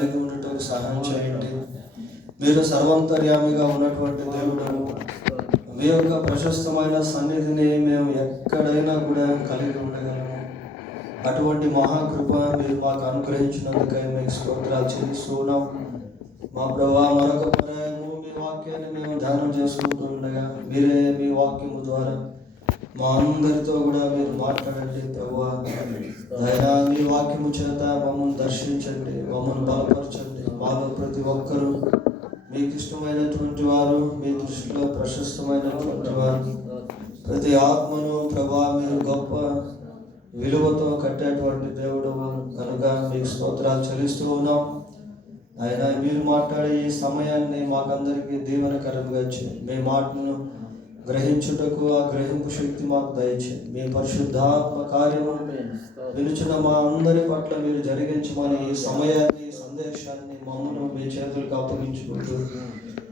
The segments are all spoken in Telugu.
కలిగి ఉండటం సహాయం చేయండి. మీరు సర్వాంతర్యామిగా ఉన్నటువంటి దేవుడు, మీ యొక్క ప్రశస్తమైన సన్నిధిని మేము ఎక్కడైనా కూడా కలిగి ఉండగలము. అటువంటి మహాకృప మీరు మాకు అనుగ్రహించినందుకై మీకు స్తోత్రాలు చెల్లిస్తున్నాం. మా ప్రభా, మరొక పర్యాయము మీ వాక్యాన్ని మేము ధ్యానం చేసుకుంటుండగా మీరే మీ వాక్యము ద్వారా మా అందరితో కూడా మీరు మాట్లాడండి ప్రభువా. అయినా మీ వాక్యము చేత మమ్మల్ని దర్శించండి, మమ్మల్ని బలపరచండి. మాలో ప్రతి ఒక్కరూ మీకు ఇష్టమైనటువంటి వారు, మీ దృష్టిలో ప్రశస్తమైనటువంటి వారు. ప్రతి ఆత్మను ప్రభా మీరు గొప్ప విలువతో కట్టేటువంటి దేవుడు కనుక మీకు స్తోత్రాలు చెల్లిస్తూ ఉన్నాం. ఆయన మీరు మాట్లాడే ఈ సమయాన్ని మాకందరికీ దీవెనకరంగా చేయండి. మీ మాటను గ్రహించుటకు ఆ గ్రహింపు శక్తి మాకు దయచేయండి. మీ పరిశుద్ధాత్మ కార్యము వినుచున్న మా అందరి పట్ల మీరు జరిగించమని ఈ సమయాన్ని, సందేశాన్ని మమ్మల్ని మీ చేతులకు అప్పగించుకుంటూ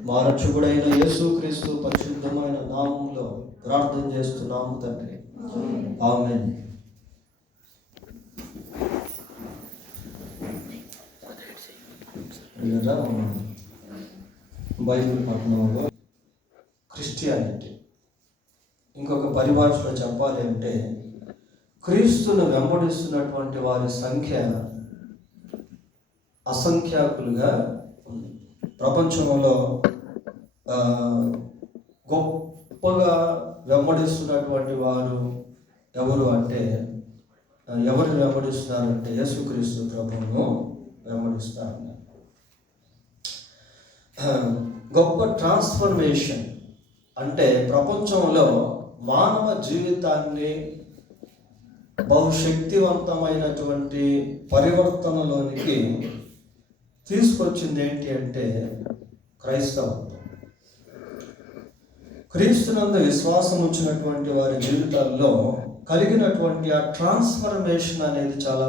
మా రక్షకుడైన యేసుక్రీస్తు పరిశుద్ధమైన నామములో ప్రార్థన చేస్తున్నాము తండ్రి, ఆమేన్. బైబిల్ పట్టణంలో క్రిస్టియానిటీ, ఇంకొక పరిభాషలో చెప్పాలి అంటే క్రీస్తును వెంబడిస్తున్నటువంటి వారి సంఖ్య అసంఖ్యాకులుగా ఉంది. ప్రపంచంలో గొప్పగా వెంబడిస్తున్నటువంటి వారు ఎవరు అంటే, ఎవరిని వెంబడిస్తున్నారంటే యేసుక్రీస్తు ప్రభువును వెంబడిస్తారు. గొప్ప ట్రాన్స్ఫర్మేషన్ అంటే ప్రపంచంలో మానవ జీవితాన్ని బహుశక్తివంతమైనటువంటి పరివర్తనలోనికి తీసుకొచ్చింది ఏంటి అంటే క్రైస్తవం. క్రీస్తునందు విశ్వాసం ఉంచినటువంటి వారి జీవితాల్లో కలిగినటువంటి ఆ ట్రాన్స్ఫర్మేషన్ అనేది చాలా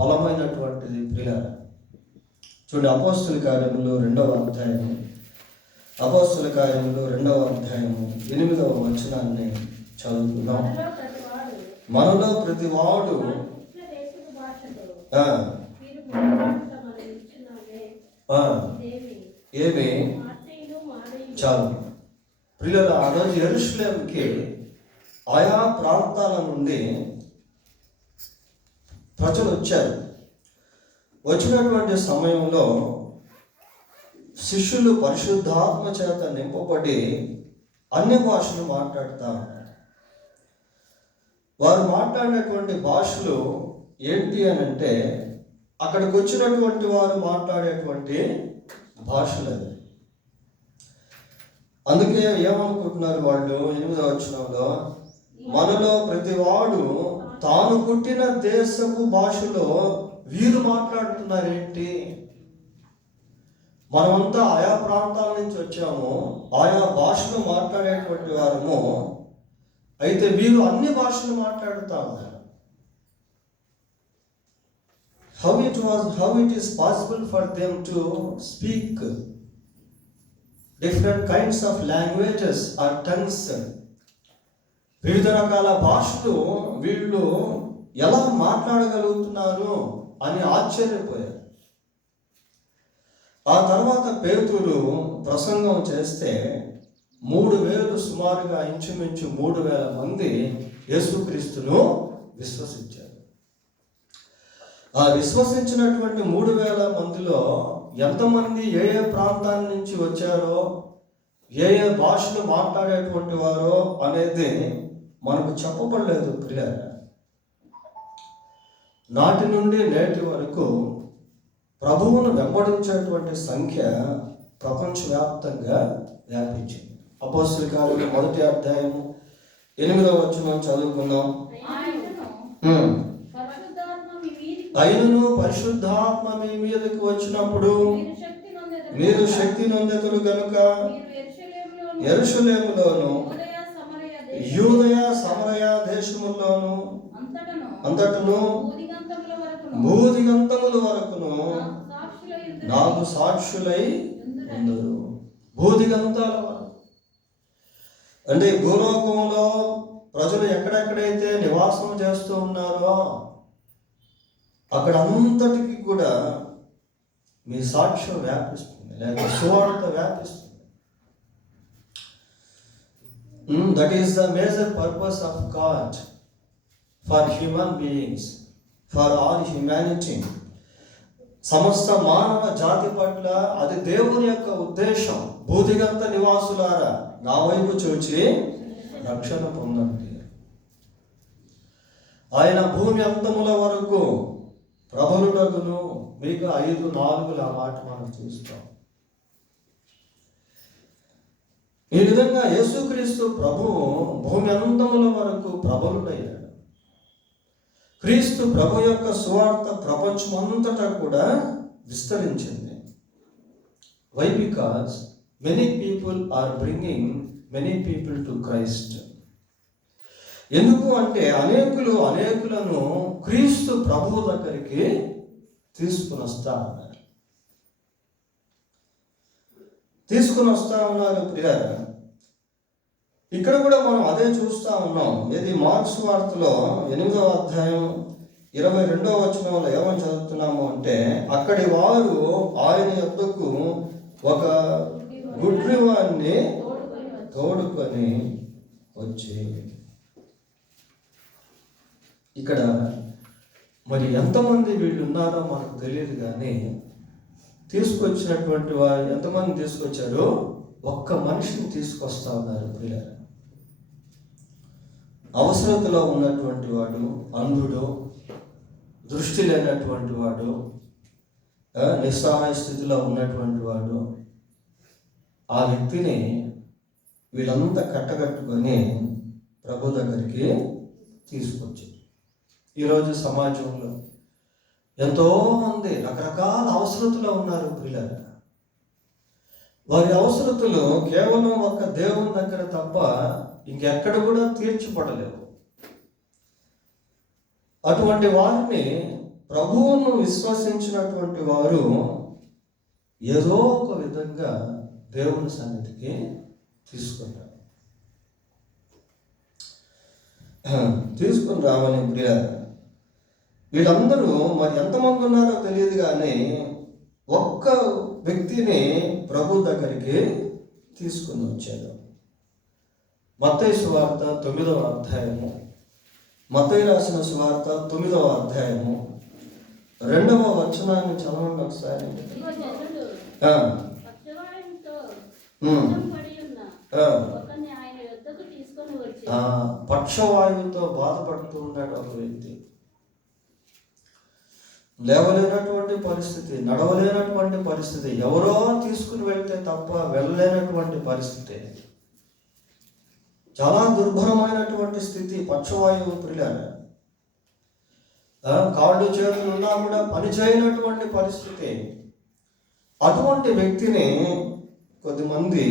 బలమైనటువంటిది. ప్రియులారా చూడండి, అపోస్తుల కార్యములు 2వ అధ్యాయము, అపోస్తుల కార్యములు 2వ అధ్యాయము 8వ వచనాన్ని చదువుతున్నాం. మనలో ప్రతి వాడు ఏమి చాలు. ప్రియులారా, ఆ రోజు యెరూషలేముకి ఆయా ప్రాంతాల నుండి ప్రజలు వచ్చారు. వచ్చినటువంటి సమయంలో శిష్యులు పరిశుద్ధాత్మ చేత నింపబడి అన్య భాషలు మాట్లాడుతూ ఉన్నారు. వారు మాట్లాడినటువంటి భాషలు ఏంటి అని అంటే అక్కడికి వచ్చినటువంటి వారు మాట్లాడేటువంటి భాషలు. అందుకే ఏమనుకుంటున్నారు వాళ్ళు? 8వ వచనంలో మనలో ప్రతి వాడు తాను పుట్టిన దేశపు భాషలో వీరు మాట్లాడుతున్నారేంటి? మనమంతా ఆయా ప్రాంతాల నుంచి వచ్చాము, ఆయా భాషలు మాట్లాడేటువంటి వారము, అయితే వీరు అన్ని భాషలు మాట్లాడుతూ ఉన్నారు. How it is possible for them to speak different kinds of languages or tongues? వివిధ రకాల భాషలు వీళ్ళు ఎలా మాట్లాడగలుగుతున్నారు అని ఆశ్చర్యపోయారు. ఆ తర్వాత పేతురు ప్రసంగం చేస్తే 3,000 సుమారుగా ఇంచుమించు 3,000 మంది యేసుక్రీస్తును విశ్వసించారు. ఆ విశ్వసించినటువంటి 3,000 మందిలో ఎంతమంది ఏ ఏ ప్రాంతాల నుంచి వచ్చారో, ఏ ఏ భాషలు మాట్లాడేటువంటి వారో అనేది మనకు చెప్పబడలేదు. ప్రియులారా, నాటి నుండి నేటి వరకు ప్రభువును వెంబడించేటువంటి సంఖ్య ప్రపంచవ్యాప్తంగా వ్యాపించింది. అపోస్తలుల కార్యములు 1వ అధ్యాయము 8వ వచనం చదువుకుందాం. అయినను పరిశుద్ధాత్మ మీ మీదకి వచ్చినప్పుడు మీరు శక్తి నొందెదరు గనుక యెరూషలేములోను యూదయ సమరయ దేశముల్లోను అంతటను భూదిగంతముల వరకును నాకు సాక్షులై ఉందరు. భూదిగంతాల వరకు అంటే భూలోకంలో ప్రజలు ఎక్కడెక్కడైతే నివాసం చేస్తూ ఉన్నారో అక్కడ అంతటికి కూడా మీ సాక్ష్యం వ్యాపిస్తుంది, లేక సువార్త వ్యాపిస్తుంది. That is the major purpose of God for human beings, for all humanity. సమస్త మానవ జాతి పట్ల అది దేవుని యొక్క ఉద్దేశం. భూదిగంత నివాసులారా నా వైపు చూచి రక్షణ పొందండి. ఆయన భూమి అంతముల వరకు ప్రబలుడగును. మీకు 5:4 మాట మనం చూస్తాం. ఈ విధంగా యేసుక్రీస్తు ప్రభువు భూమి అంతముల వరకు ప్రబలుడయ్యాడు. క్రీస్తు ప్రభు యొక్క సువార్త ప్రపంచమంతటా కూడా విస్తరించింది. Why? Because many people are bringing many people to Christ. ఎందుకు అంటే అనేకులను క్రీస్తు ప్రభు దగ్గరికి తీసుకుని వస్తా ఉన్నారు ప్రియులారా. ఇక్కడ కూడా మనం అదే చూస్తూ ఉన్నాం. ఇది మార్క్స్ వార్తలో 8వ అధ్యాయం 22వ వచనంలో ఏమని చదువుతున్నాము అంటే, అక్కడి వారు ఆయన యొద్దకు ఒక గుడ్డివాణ్ణి తోడుకొని వచ్చి. ఇక్కడ మరి ఎంతమంది వీళ్ళు ఉన్నారో మనకు తెలియదు, కానీ తీసుకొచ్చినటువంటి వారు ఎంతమంది తీసుకొచ్చారో ఒక్క మనిషిని తీసుకొస్తా ఉన్నారు ప్రియులారా. అవసరతలో ఉన్నటువంటి వాడు, అంధుడు, దృష్టి లేనటువంటి వాడు, నిస్సహాయ స్థితిలో ఉన్నటువంటి వాడు, ఆ వ్యక్తిని వీళ్ళంతా కట్టగట్టుకొని ప్రభు దగ్గరికి తీసుకొచ్చారు. ఈరోజు సమాజంలో ఎంతోమంది రకరకాల అవసరతలో ఉన్నారు ప్రియులారా. వారి అవసరతలు కేవలం ఒక్క దేవుని దగ్గర తప్ప ఇంకెక్కడ కూడా తీర్చిపడలేవు. అటువంటి వారిని ప్రభువును విశ్వసించినటువంటి వారు ఏదో ఒక విధంగా దేవుని సన్నిధికి తీసుకొని రావాలి ప్రియులారా. వీళ్ళందరూ మరి ఎంతమంది ఉన్నారో తెలియదు, కానీ ఒక్క వ్యక్తిని ప్రభు దగ్గరికి తీసుకుని వచ్చారు. మత్తయి సువార్త 9వ అధ్యాయము, మత్తయి రాసిన సువార్త 9వ అధ్యాయము 2వ వచనాన్ని చదవండి ఒకసారి. పక్షవాయువుతో బాధపడుతూ ఉన్నాడు ఒక వ్యక్తి. లేవలేనటువంటి పరిస్థితి, నడవలేనటువంటి పరిస్థితి, ఎవరో తీసుకుని వెళ్తే తప్ప వెళ్ళలేనటువంటి పరిస్థితి, చాలా దుర్భరమైనటువంటి స్థితి. పక్షవాయువు ప్రియులారా, కాళ్ళు చేతులు ఉన్నా కూడా పని చేయనటువంటి పరిస్థితి. అటువంటి వ్యక్తిని కొద్దిమంది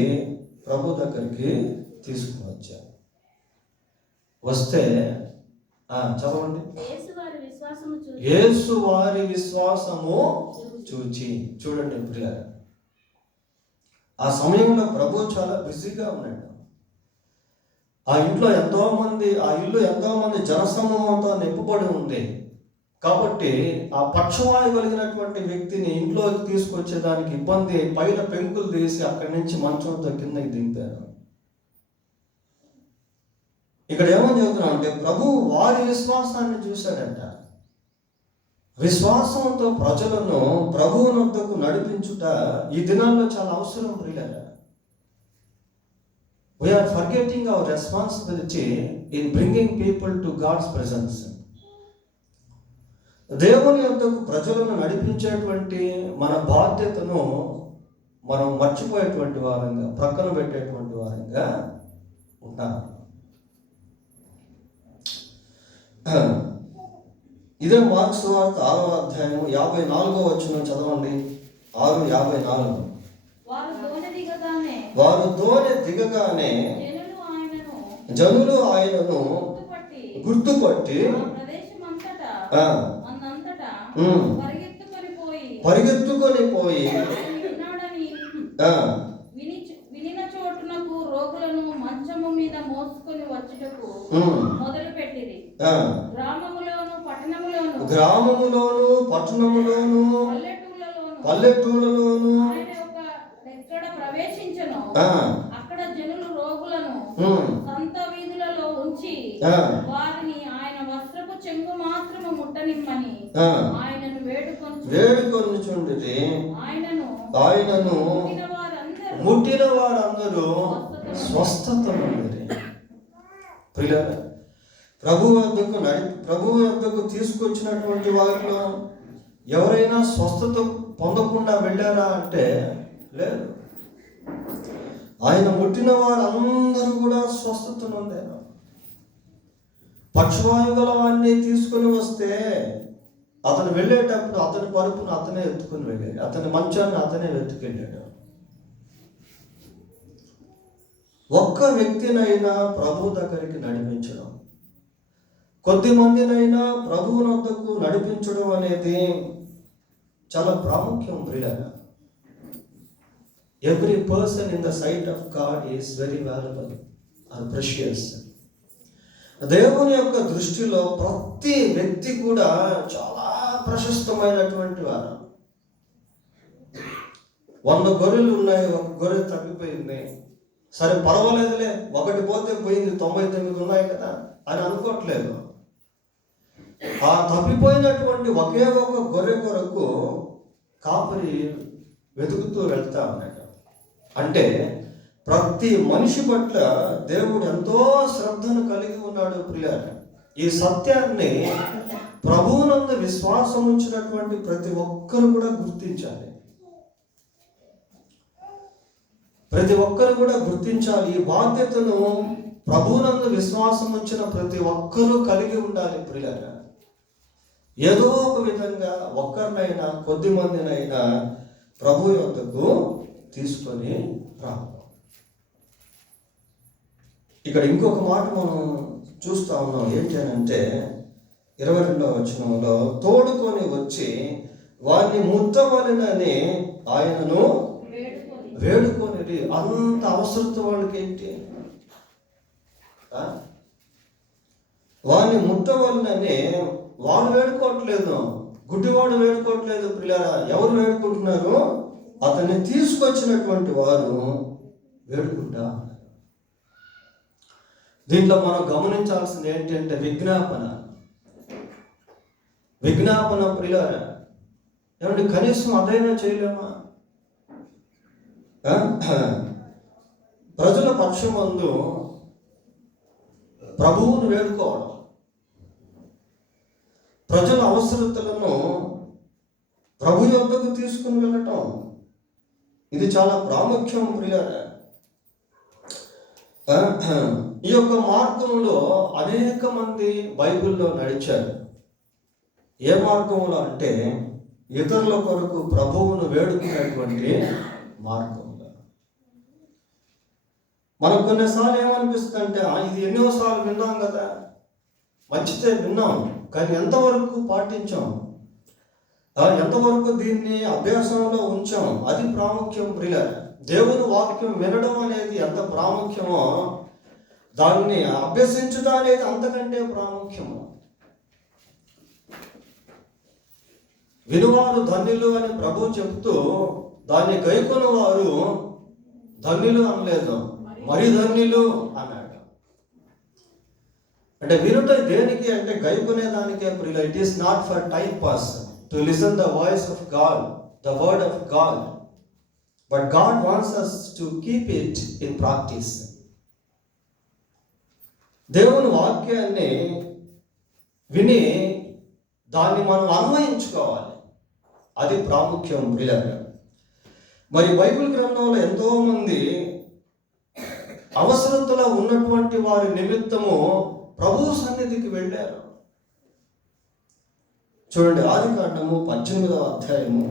ప్రభు దగ్గరికి తీసుకుని వచ్చారు. వస్తే చదవండి. యేసు వారి విశ్వాసము చూచి. చూడండి ప్రియులారా, ఆ సమయంలో ప్రభు చాలా బిజీగా ఉన్నాడు. ఆ ఇల్లు ఎంతోమంది జనసమూహంతో నింపబడి ఉంది. కాబట్టి ఆ పక్షవాయు కలిగినటువంటి వ్యక్తిని ఇంట్లోకి తీసుకొచ్చేదానికి ఇబ్బంది, పైన పెంకులు తీసి అక్కడి నుంచి మంచంతో కిందకి దింపారు. ఇక్కడ ఏమని చెబుతున్నాం అంటే, ప్రభు వారి విశ్వాసాన్ని చూశాడంట. విశ్వాసంతో ప్రజలను ప్రభువు వద్దకు నడిపించుట ఈ దినాల్లో చాలా అవసరం ప్రియులారా. We are forgetting our responsibility in bringing people to God's presence. దేవుని యొద్దకు ప్రజలను నడిపించేటువంటి మన బాధ్యతను మనం మర్చిపోయేటువంటి వారంగా, ప్రక్కన పెట్టేటువంటి వారంగా ఉంటాం. ఇదే మార్క్స్ వార్త 6వ అధ్యాయం 54వ వచనం చదవండి. 6:54. వారు దోణి దిగగానే జనులు ఆయనను గుర్తుపట్టి పరిగెత్తుకొని పోయి వినిన చోటునకు రోగులను మంచము మీద మోసుకొని వచ్చుటకు మొదలు పెట్టిరి. గ్రామములోను పట్టణములోను పల్లెటూళ్ళలోను పల్లెటూళ్ళలోను ఎక్కడ ప్రవేశించను అక్కడ జనులు రోగులను సంత వీధులలో ఉంచి వారిని ఆయన వస్త్రపు చెంగు మాత్రము ముట్టనిమ్మని ఆయనను వేడుకొనుచుండిరి. ఆయనను ముట్టిన వారందరూ స్వస్థత పొందిరి. ప్రియులారా, ప్రభు వద్దకు తీసుకొచ్చినటువంటి వారిలో ఎవరైనా స్వస్థత పొందకుండా వెళ్ళారా అంటే లేదు. ఆయన ముట్టిన వారందరూ కూడా స్వస్థత పొందారు. పక్షవాయు గల వాడిని తీసుకుని వస్తే అతను వెళ్ళేటప్పుడు అతని పరుపును అతనే ఎత్తుకుని వెళ్ళాడు, అతని మంచాన్ని అతనే ఎత్తుకెళ్ళాడు. ఒక్క వ్యక్తినైనా ప్రభు దగ్గరికి నడిపించడం, కొద్ది మందినైనా ప్రభువు వద్దకు నడిపించడం అనేది చాలా ప్రాముఖ్యం. ప్రియులారా, every person in the sight of God is very valuable or precious. దేవుని యొక్క దృష్టిలో ప్రతి వ్యక్తి కూడా చాలా ప్రశస్తమైనటువంటి వారు. 100 గొర్రెలు ఉన్నాయి, ఒక గొర్రె తప్పిపోయింది, సరే పర్వాలేదులే, ఒకటి పోతే పోయింది, 99 ఉన్నాయి కదా అని అనుకోవట్లేదు. ఆ తప్పిపోయినటువంటి ఒకే ఒక గొర్రె కొరకు కాపరి వెతుకుతూ వెళ్తా ఉన్నాడు. అంటే ప్రతి మనిషి పట్ల దేవుడు ఎంతో శ్రద్ధను కలిగి ఉన్నాడు. ప్రియులారా, ఈ సత్యాన్ని ప్రభువునందు విశ్వాసం ఉంచినటువంటి ప్రతి ఒక్కరు కూడా గుర్తించాలి. ప్రతి ఒక్కరు కూడా గుర్తించాలి. ఈ బాధ్యతను ప్రభువునందు విశ్వాసం ఉంచిన ప్రతి ఒక్కరూ కలిగి ఉండాలి. ప్రియులారా, ఏదో ఒక విధంగా ఒక్కరినైనా కొద్ది మందినైనా ప్రభు యొద్దకు తీసుకొని రావాలి. ఇక్కడ ఇంకొక మాట మనం చూస్తా ఉన్నాం. ఏంటి అని అంటే 22వ వచనంలో, తోడుకొని వచ్చి వారిని ముట్టవలెనని ఆయనను వేడుకొని. అంత అవసరత వాళ్ళకి ఏంటి? వారిని ముట్టవలనని వాడు వేడుకోవట్లేదు, గుడ్డివాడు వేడుకోవట్లేదు. పిల్లరా, ఎవరు వేడుకుంటున్నారు? అతన్ని తీసుకొచ్చినటువంటి వారు వేడుకుంటా. దీంట్లో మనం గమనించాల్సింది ఏంటంటే విజ్ఞాపన ప్రియులారా, ఏమంటే కనీసం అదైనా చేయలేమా? ప్రజల పక్షమందు ప్రభువును వేడుకోవడం, ప్రజల అవసరతలను ప్రభు యొద్దకు తీసుకుని వెళ్ళటం, ఇది చాలా ప్రాముఖ్యం. ప్రియులారా, ఈ యొక్క మార్గంలో అనేక మంది బైబిల్లో నడిచారు. ఏ మార్గంలో అంటే ఇతరుల కొరకు ప్రభువును వేడుకునేటువంటి మార్గంలో. మనకు కొన్నిసార్లు ఏమనిపిస్తుంది అంటే, ఇది ఎన్నోసార్లు విన్నాం కదా, మంచితే విన్నాం, కానీ ఎంతవరకు పాటించాం, ఎంతవరకు దీన్ని అభ్యాసంలో ఉంచాం, అది ప్రాముఖ్యం. ప్రియులారా, దేవుని వాక్యం వినడం అనేది ఎంత ప్రాముఖ్యమో దాన్ని అభ్యసించడం అనేది అంతకంటే ప్రాముఖ్యము. వినువారు ధన్యులు అని ప్రభు చెప్తూ దాన్ని గైకొన్న వారు ధన్యులు అనలేదు, మరి ధన్యులు అన్నాడు. అంటే వినుట దేనికి అంటే గైకొనే దానికే. ప్రియులారా, it is not for time pass to listen the voice of God, the word of God, but God wants us to keep it in practice. దేవుని వాక్యాన్ని విని దాన్ని మనం అన్వయించుకోవాలి, అది ప్రాముఖ్యం. ప్రియులారా, మరి బైబిల్ గ్రంథంలో ఎంతో మంది అవసరతలో ఉన్నటువంటి వారి నిమిత్తము ప్రభు సన్నిధికి వెళ్ళారు. చూడండి, ఆదికాండము 18వ అధ్యాయము,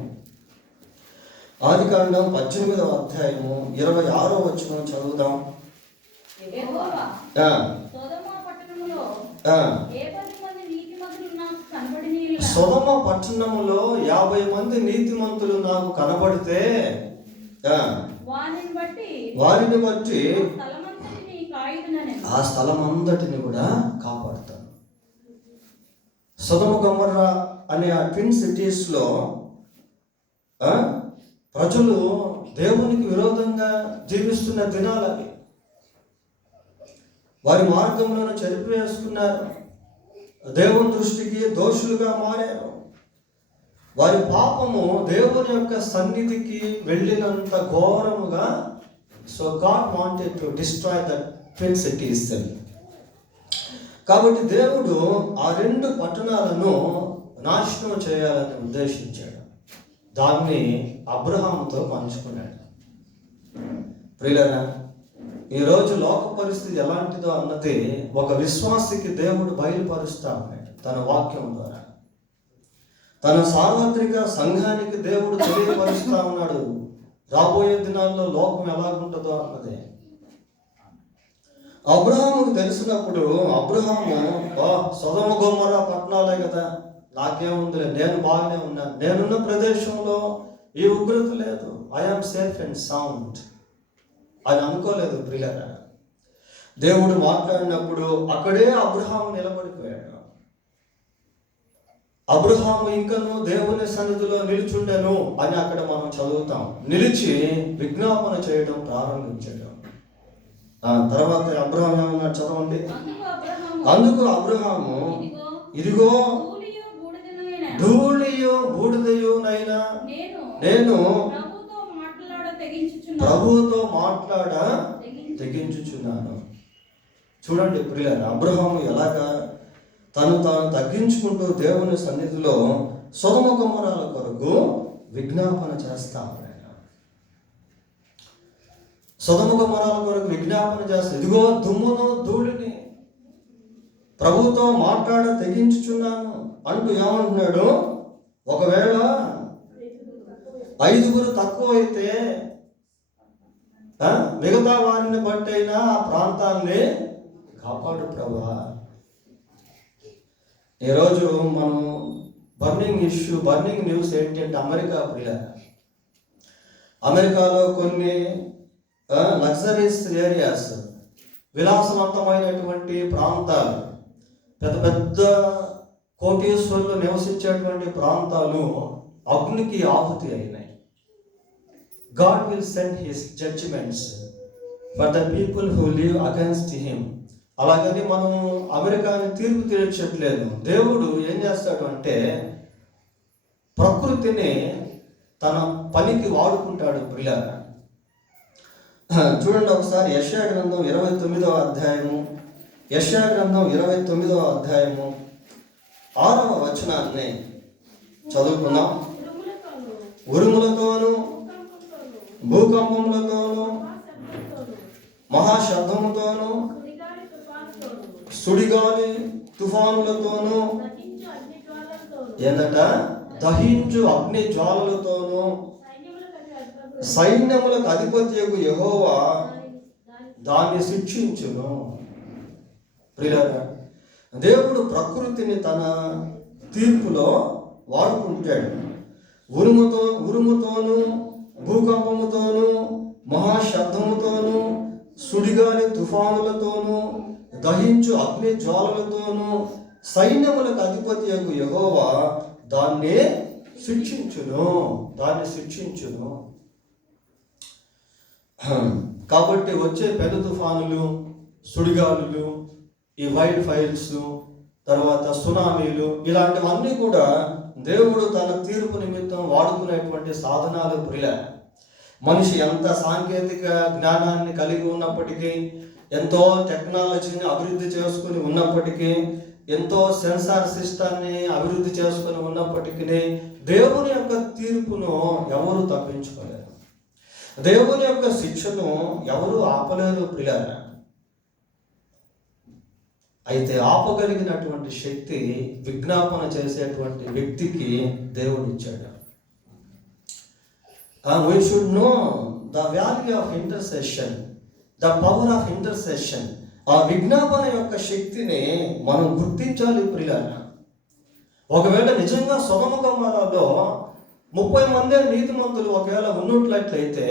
ఆదికాండం 18వ అధ్యాయము 26వ వచనం చదువుదాం. సొదొమ పట్టణములో 50 మంది నీతిమంతులు నాకు కనబడితే వారిని బట్టి ఆ స్థలమంతటిని కూడా కాపాడుతాను. సొదొమ గొమొర్రా అనే ఆ ట్విన్ సిటీస్లో ప్రజలు దేవునికి విరోధంగా జీవిస్తున్న దినాలవి. వారి మార్గంలోనే చెరిపివేసుకున్నారు, దేవుని దృష్టికి దోషులుగా మారారు. వారి పాపము దేవుని యొక్క సన్నిధికి వెళ్ళినంత ఘోరముగా. So God wanted to destroy the twin cities. కాబట్టి దేవుడు ఆ 2 పట్టణాలను నాశనం చేయాలని ఉద్దేశించాడు. దాన్ని అబ్రహాముతో పంచుకున్నాడు. ప్రియులారా, ఈరోజు లోక పరిస్థితి ఎలాంటిదో అన్నది ఒక విశ్వాసికి దేవుడు బయలుపరుస్తా ఉన్నాడు తన వాక్యం ద్వారా. తన సార్వత్రిక సంఘానికి దేవుడు తెలియపరుస్తా ఉన్నాడు రాబోయే దినాల్లో లోకం ఎలాగుంటుందో అన్నది. అబ్రహాముకు తెలిసినప్పుడు అబ్రహాము సొదొమ గొమొర్రా పట్టణాలే కదా, నాకేముందిలే, నేను బాగానే ఉన్నాను, నేనున్న ప్రదేశంలో ఈ ఉగ్రత లేదు, ఐఆమ్ సేఫ్ అండ్ సౌండ్ అని అనుకోలేదు. ప్రియులారా, దేవుడు మాట్లాడినప్పుడు అక్కడే అబ్రహాము నిలబడిపోయాడు. అబ్రహాము ఇంకను దేవుని సన్నిధిలో నిలుచుండెను అని అక్కడ మనం చదువుతాం. నిలిచి విజ్ఞాపన చేయడం ప్రారంభించాడు. తర్వాత అబ్రహాము ఏమన్నాడు చదవండి. అందుకు అబ్రహాము, ఇదిగో ధూళియు బూడిదయునైనా నేను ప్రభువుతో మాట్లాడ తెగించుచున్నాను. చూడండి ప్రియులారా, అబ్రహాము ఎలాగా తను తాను తగ్గించుకుంటూ దేవుని సన్నిధిలో సొదొమ గొమొర్రాల కొరకు విజ్ఞాపన చేస్తా ఉన్నాడు. సొదొమ గొమొర్రాల కొరకు విజ్ఞాపన చేస్తా, ఇదిగో దుమ్మును ధూళిని ప్రభువుతో మాట్లాడ తెగించుచున్నాను అంటూ ఏమంటున్నాడు, ఒకవేళ 5 తక్కువ అయితే మిగతా వారిని బట్టి అయినా ఆ ప్రాంతాన్ని కాపాడు ప్రభువా. ఈరోజు మనం బర్నింగ్ న్యూస్ ఏంటంటే అమెరికాలో కొన్ని లగ్జరీస్ ఏరియాస్, విలాసవంతమైనటువంటి ప్రాంతాలు, పెద్ద పెద్ద కోటీశ్వరులు నివసించేటువంటి ప్రాంతాలు అగ్నికి ఆహుతి అయినాయి. God will send his judgments for the people who live against him. అలాగని మనం అమెరికాని తీర్పు తీర్చట్లేదు. దేవుడు ఏం చేస్తాడు అంటే ప్రకృతిని తన పనికి వాడుకుంటాడు. ప్రియులారా, చూడండి ఒకసారి యెషయా గ్రంథం 29వ అధ్యాయము, యెషయా గ్రంథం 29వ అధ్యాయము 6వ వచనాన్ని చదువుకుందాం. ఉరుములతోనూ భూకంపములతోనూ మహాశబ్దముతోనూ సుడిగాలి తుఫానులతోనూ ఏందట దహించు అగ్ని జ్వాలలతోనూ సైన్యములకు అధిపత్యకు యెహోవా దాన్ని శిక్షించును. ప్రియులారా, దేవుడు ప్రకృతిని తన తీర్పులో వాడుకుంటాడు. ఉరుముతోనూ భూకంపముతోనూ మహాశబ్దముతోనూ సుడిగాలి తుఫానులతోనూ దహించు అగ్ని జ్వాలలతోనూ సైన్యములకు అధిపత్యకు యెహోవా దాన్ని శిక్షించును. కాబట్టి వచ్చే పెద్ద తుఫానులు, సుడిగాలులు, ఈ వైల్డ్ ఫైర్స్, తర్వాత సునామీలు, ఇలాంటివన్నీ కూడా దేవుడు తన తీర్పు నిమిత్తం వాడుకునేటువంటి సాధనాలు. ప్రియుల, మనిషి ఎంత సాంకేతిక జ్ఞానాన్ని కలిగి ఉన్నప్పటికీ, ఎంతో టెక్నాలజీని అభివృద్ధి చేసుకుని ఉన్నప్పటికీ, ఎంతో సెన్సార్ సిస్టాన్ని అభివృద్ధి చేసుకుని ఉన్నప్పటికీ దేవుని యొక్క తీర్పును ఎవరు తప్పించుకోలేరు. దేవుని యొక్క శిక్షను ఎవరు ఆపలేరు. ప్రియులారా, అయితే ఆపగలిగినటువంటి శక్తి విజ్ఞాపన చేసేటువంటి వ్యక్తికి దేవుడు ఇచ్చాడు. We should know the value of intercession, the power of intercession. ఆ విజ్ఞాపన యొక్క శక్తిని మనం గుర్తించాలి. ప్రియులారా, ఒకవేళ నిజంగా సొదొమ గొమొర్రాలో 30 మంది నీతిమంతులు ఒకవేళ ఉన్నట్లయితే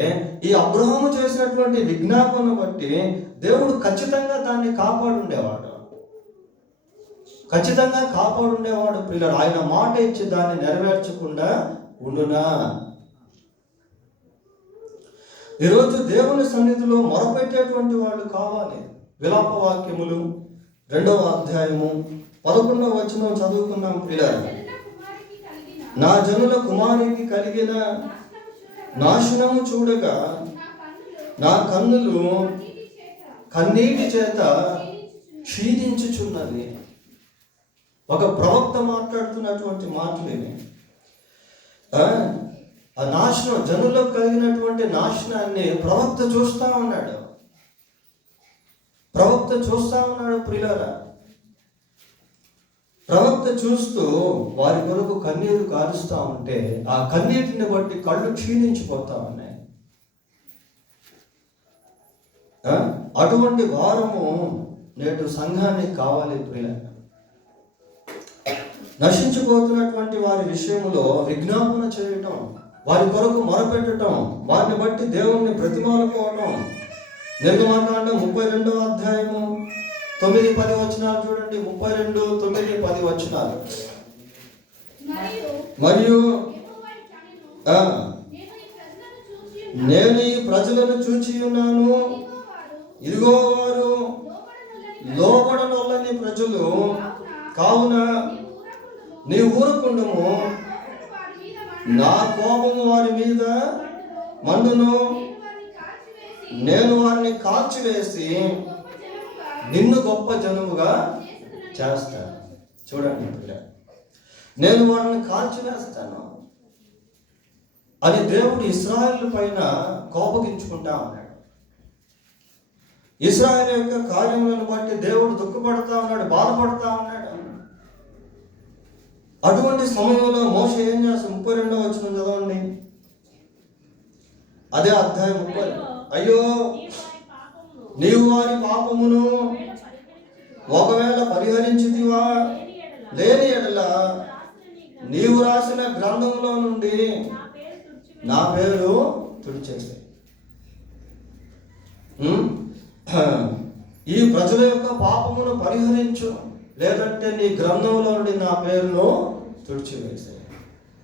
ఈ అబ్రహాము చేసినటువంటి విజ్ఞాపన బట్టి దేవుడు ఖచ్చితంగా దాన్ని కాపాడుండేవాడు. ప్రియులారా, ఆయన మాట ఇచ్చి దాన్ని నెరవేర్చకుండా ఉండునా? ఈరోజు దేవుని సన్నిధిలో మొరపెట్టేటువంటి వాళ్ళు కావాలి. విలాప వాక్యములు 2వ అధ్యాయము 11వ వచనం చదువుకున్నాం పిల్లలు. నా జనుల కుమారికి కలిగిన నాశనము చూడగా నా కన్నులు కన్నీటి చేత క్షీణించుచున్నది. ఒక ప్రవక్త మాట్లాడుతున్నటువంటి మాటలు ఇవి. ఆ నాశనం, జనులకు కలిగినటువంటి నాశనాన్ని ప్రవక్త చూస్తా ఉన్నాడు. ప్రవక్త చూస్తా ఉన్నాడు ప్రియులారా. ప్రవక్త చూస్తూ వారి కొరకు కన్నీరు కారుస్తూ ఉంటే ఆ కన్నీటిని బట్టి కళ్ళు క్షీణించిపోతా ఉన్నాయి. అటువంటి వారము నేడు సంఘానికి కావాలి ప్రియులారా. నశించిపోతున్నటువంటి వారి విషయంలో విజ్ఞాపన చేయటం, వారి కొరకు మొరపెట్టడం, వారిని బట్టి దేవుణ్ణి బ్రతిమాలుకోవడం. నిర్గమకాండం 32వ అధ్యాయము 9-10 వచనాలు చూడండి. 32, 9, 10 వచనాలు. మరియు నేను ఈ ప్రజలను చూచి ఉన్నాను, ఇదిగో వారు లోబడనొల్లని ప్రజలు, కావున నీ ఊరుకుండము, నా కోపము వారి మీద మండును, నేను వారిని కాల్చివేసి నిన్ను గొప్ప జనముగా చేస్తాను. చూడండి, నేను వారిని కాల్చివేస్తాను అని దేవుడు ఇశ్రాయేలు పైన కోపగించుకుంటా ఉన్నాడు. ఇశ్రాయేలు యొక్క కార్యములను బట్టి దేవుడు దుఃఖపడతా ఉన్నాడు, బాధపడతా ఉన్నాడు. అటువంటి సమయంలో మోషే ఏం చేస్తాడు? 32వ వచనం చదవండి. అదే అధ్యాయం 30. అయ్యో, నీవు వారి పాపమును ఒకవేళ పరిహరించితివా, లేని ఎడల నీవు రాసిన గ్రంథంలో నుండి నా పేరు తుడిచేసే. ఈ ప్రజల యొక్క పాపమును పరిహరించు, లేదంటే నీ గ్రంథంలో నుండి నా పేరును తుడిచివేసే.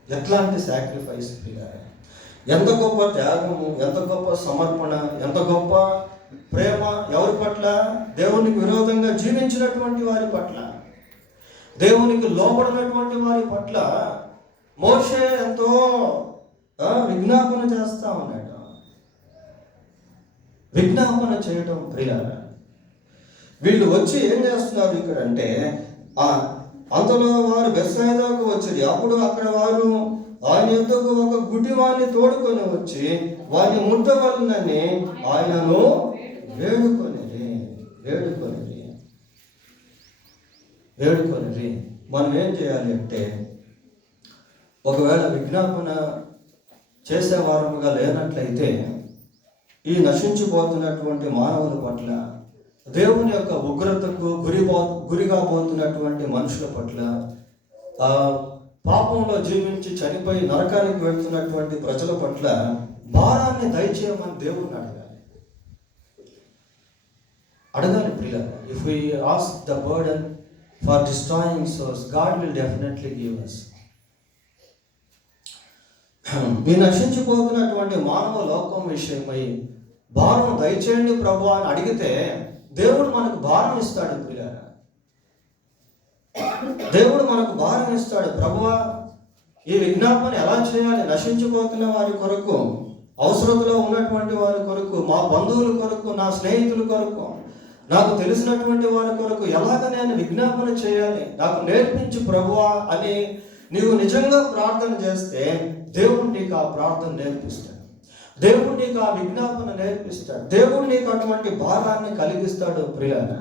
ఎట్లాంటి సాక్రిఫైస్ ప్రియారే! ఎంత గొప్ప త్యాగము, ఎంత గొప్ప సమర్పణ, ఎంత గొప్ప ప్రేమ! ఎవరి పట్ల? దేవునికి విరోధంగా జీవించినటువంటి వారి పట్ల, దేవునికి లోబడినటువంటి వారి పట్ల మోషే ఎంతో విజ్ఞాపన చేస్తా ఉన్నాడు. విజ్ఞాపన చేయడం ప్రియారా. వీళ్ళు వచ్చి ఏం చేస్తున్నారు ఇక్కడ అంటే, అంతలో వారు బెత్సయిదాకు వచ్చేది. అప్పుడు అక్కడ వారు ఆయన యొద్దకు ఒక గుడ్డివాణ్ణి తోడుకొని వచ్చి వారిని ముట్టవలనని ఆయనను వేడుకొనిరి. మనం ఏం చేయాలి అంటే, ఒకవేళ విజ్ఞాపన చేసేవారముగా లేనట్లయితే ఈ నశించిపోతున్నటువంటి మానవుల పట్ల, దేవుని యొక్క ఉగ్రతకు గురిగా పోతున్నటువంటి మనుషుల పట్ల, పాపంలో జీవించి చనిపోయి నరకానికి వెళ్తున్నటువంటి ప్రజల పట్ల భారాన్ని దయచేయమని దేవుణ్ణి అడగాలి ప్రియులారా. If we ask the burden for destroying souls, God will definitely give us. ఈ నశించిపోతున్నటువంటి మానవ లోకం విషయమై భారం దయచేయండి ప్రభు అని అడిగితే దేవుడు మనకు భారం ఇస్తాడు ప్రియులారా. దేవుడు మనకు భారం ఇస్తాడు. ప్రభువా, ఈ విజ్ఞాపన ఎలా చేయాలి? నశించిపోతున్న వారి కొరకు, అవసరతలో ఉన్నటువంటి వారి కొరకు, మా బంధువుల కొరకు, నా స్నేహితుల కొరకు, నాకు తెలిసినటువంటి వారి కొరకు ఎలాగ నేను విజ్ఞాపన చేయాలి, నాకు నేర్పించు ప్రభువా అని నీవు నిజంగా ప్రార్థన చేస్తే దేవుడు నీకు ఆ ప్రార్థన నేర్పిస్తాడు. దేవుడు నీకు ఆ విజ్ఞాపన నేర్పిస్తాడు. దేవుడు నీకు అటువంటి భారాన్ని కలిగిస్తాడు ప్రియులారా.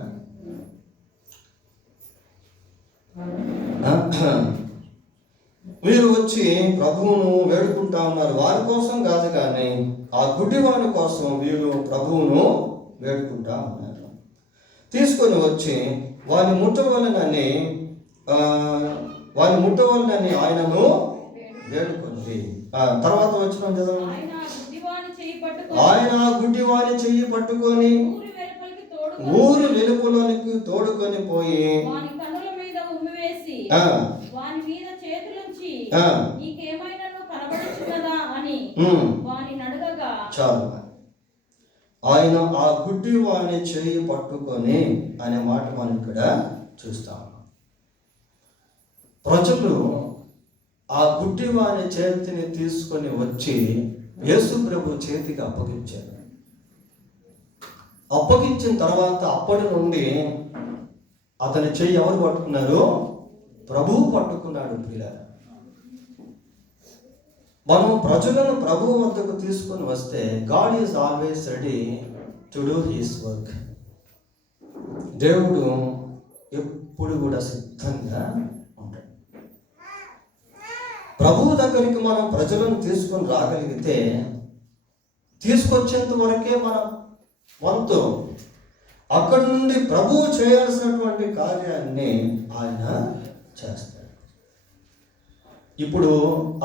మీరు వచ్చి ప్రభువును వేడుకుంటా ఉన్నారు. వారి కోసం కాదు కానీ ఆ గుడ్డివాని కోసం వీరు ప్రభువును వేడుకుంటా ఉన్నారు. తీసుకొని వచ్చి వారిని ముట్టవలనని ఆయనను వేడుకుంది. తర్వాత వచ్చిన చదవండి. ఆయన గుడ్డివాని చెయ్యి పట్టుకొని ఊరి వెలుపులోనికి తోడుకొని పోయి చాలు. ఆయన ఆ గుడ్డి వాని చేయి పట్టుకొని అనే మాట మనం ఇక్కడ చూస్తాం. ప్రజలు ఆ గుడ్డి వాని చేతిని తీసుకొని వచ్చి యేసు ప్రభు చేతికి అప్పగించారు. అప్పగించిన తర్వాత అప్పటి నుండి అతని చెయ్యి ఎవరు పట్టుకున్నారు? ప్రభువు పట్టుకున్నాడు. ప్రియులారా, మనం ప్రజలను ప్రభువు వద్దకు తీసుకొని వస్తే God is always ready to do his work. దేవుడు ఎప్పుడు కూడా సిద్ధంగా ఉంటాడు. ప్రభువు దగ్గరికి మనం ప్రజలను తీసుకొని రాగలిగితే తీసుకొచ్చేంత వరకే మన వంతు. అక్కడి నుండి ప్రభువు చేయాల్సినటువంటి కార్యాన్ని ఆయన చేస్తాడు. ఇప్పుడు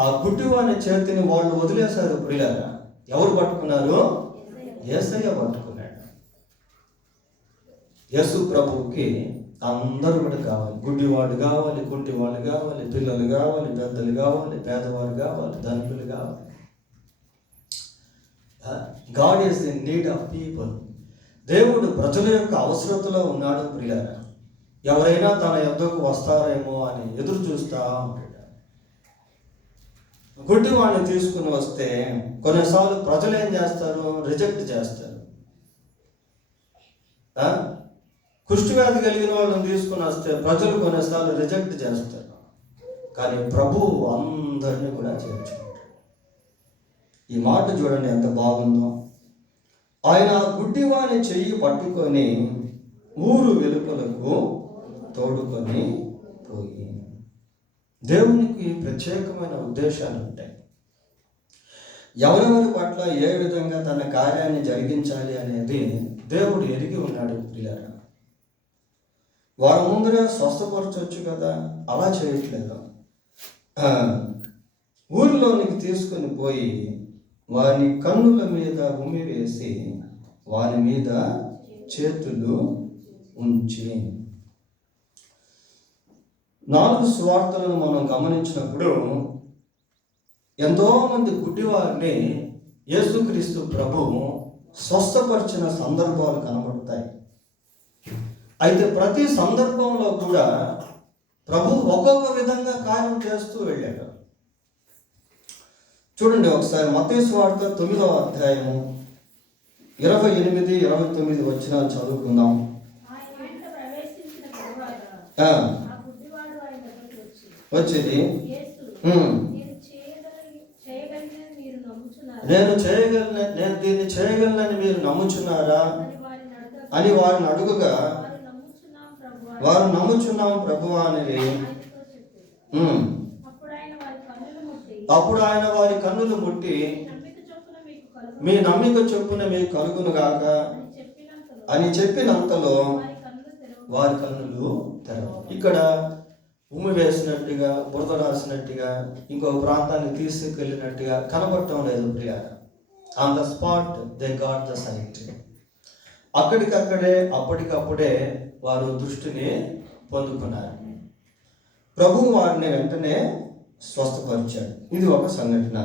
ఆ గుడ్డివాని చేతిని వాళ్ళు వదిలేశారు. ప్రియులారా, ఎవరు పట్టుకున్నారు? యేసయ్య పట్టుకున్నాడు. యేసు ప్రభువుకి అందరూ కూడా కావాలి. గుడ్డివాడు కావాలి, కుంటివాళ్ళు కావాలి, పిల్లలు కావాలి, పెద్దలు కావాలి, పేదవాళ్ళు కావాలి, ధనికులు కావాలి. God is in need of people. దేవుడు ప్రజల యొక్క అవసరతలో ఉన్నాడు. ప్రియులారా, ఎవరైనా తన యొద్దకు వస్తారేమో అని ఎదురు చూస్తా ఉంటాడు. గుడ్డివాడిని తీసుకుని వస్తే కొన్నిసార్లు ప్రజలు ఏం చేస్తారు? రిజెక్ట్ చేస్తారు. కుష్ఠవ్యాధి కలిగిన వాళ్ళని తీసుకుని వస్తే ప్రజలు కొన్నిసార్లు రిజెక్ట్ చేస్తారు. కానీ ప్రభువు అందరినీ కూడా చేర్చుకుంటాడు. ఈ మాట చూడండి ఎంత బాగుందో. ఆయన గుడ్డివాని చెయ్యి పట్టుకొని ఊరు వెలుపలకు తోడుకొని పోయి. దేవునికి ప్రత్యేకమైన ఉద్దేశాలు ఉంటాయి. ఎవరెవరి పట్ల ఏ విధంగా తన కార్యాన్ని జరిగించాలి అనేది దేవుడు ఎరిగి ఉన్నాడు. పిల్లరా, వారి ముందరే స్వస్థపరచవచ్చు కదా, అలా చేయట్లేదు. ఊరిలోనికి తీసుకొని పోయి వాని కన్నుల మీద ఉమ్మి వేసి వాని మీద చేతులు ఉంచి. 4 సువార్తలను మనం గమనించినప్పుడు ఎంతోమంది గుడ్డివారిని యేసుక్రీస్తు ప్రభువు స్వస్థపరిచిన సందర్భాలు కనబడతాయి. అయితే ప్రతి సందర్భంలో కూడా ప్రభు ఒక్కొక్క విధంగా కార్యం చేస్తూ వెళ్ళాడు. చూడండి ఒకసారి మత్తయి సువార్త 9వ అధ్యాయము 28, 29 వచనాలు చదువుకుందాం. వచ్చేది నేను దీన్ని చేయగలనని మీరు నమ్ముచున్నారా అని వారిని అడుగుగా వారు నమ్ముచున్నాం ప్రభువా అని. అప్పుడు ఆయన వారి కన్నులు ముట్టి మీ నమ్మిక చొప్పున మీకు కలుగును గాక అని చెప్పినంతలో వారి కన్నులు తెరవు. ఇక్కడ ఉమ్మి వేసినట్టుగా, బురద రాసినట్టుగా, ఇంకో ప్రాంతాన్ని తీసుకెళ్ళినట్టుగా కనబడటం లేదు. ప్రియారా, on the spot they got the sight. అక్కడికక్కడే అప్పటికప్పుడే వారు దృష్టిని పొందుకున్నారు. ప్రభువు వారిని వెంటనే స్వస్థపరిచాడు. ఇది ఒక సంఘటన.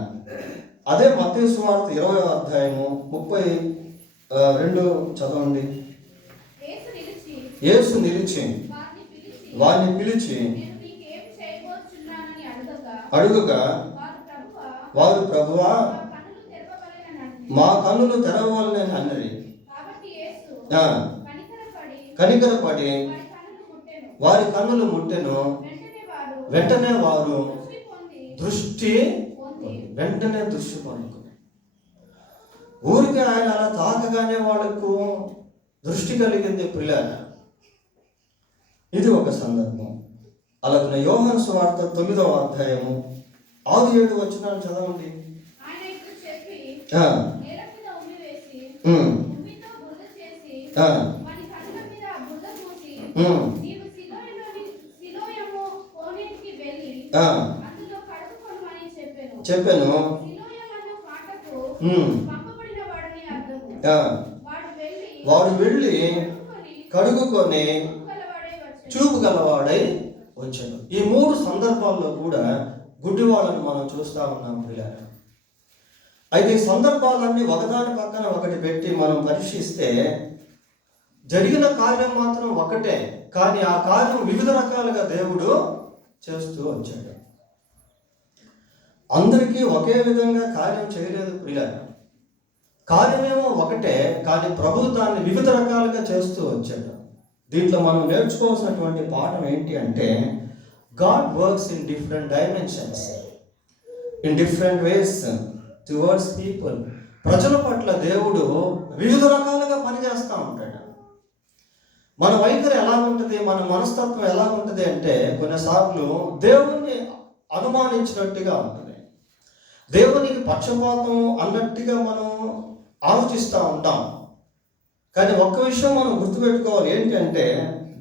అదే మత్తయి సువార్త 20వ అధ్యాయము 32 చదవండి. యేసు నిలిచి వారిని పిలిచి అడుగుగా వారు ప్రభువా మా కన్నులు తెరవవలెనని అన్నది. కనికరపడి వారి కన్నులు ముట్టెను. వెంటనే వారు దృష్టి పొందుకున్నారు. ఊరికి ఆయన అలా తాకగానే వాళ్ళకు దృష్టి కలిగింది. పిల్లలు, ఇది ఒక సందర్భం. అలాగే యోహాను సువార్త 9వ అధ్యాయము 6-7 వచనాలు చదవండి. చెప్పాను. వాడు వెళ్ళి కడుగుకొని చూపు గలవాడై వచ్చాడు. ఈ 3 సందర్భాల్లో కూడా గుడ్డి వాళ్ళని మనం చూస్తా ఉన్నాం. పిల్లలు, అయితే ఈ సందర్భాలన్నీ ఒకదాని పక్కన ఒకటి పెట్టి మనం పరీక్షిస్తే జరిగిన కార్యం మాత్రం ఒకటే, కానీ ఆ కార్యం వివిధ రకాలుగా దేవుడు చేస్తూ వచ్చాడు. అందరికీ ఒకే విధంగా కార్యం చేయలేదు ప్రియులారా. కార్యమేమో ఒకటే, కానీ ప్రభు దాన్ని వివిధ రకాలుగా చేస్తూ వచ్చాడు. దీంట్లో మనం నేర్చుకోవాల్సినటువంటి పాఠం ఏంటి అంటే, God works in different dimensions, in different ways towards people. ప్రజల పట్ల దేవుడు వివిధ రకాలుగా పనిచేస్తూ ఉంటాడు. మన వైఖరి ఎలా ఉంటుంది, మన మనస్తత్వం ఎలా ఉంటుంది అంటే కొన్నిసార్లు దేవుణ్ణి అనుమానించినట్టుగా ఉంటుంది, దేవునికి పక్షపాతం అన్నట్టుగా మనం ఆలోచిస్తూ ఉంటాం. కానీ ఒక్క విషయం మనం గుర్తుపెట్టుకోవాలి, ఏంటంటే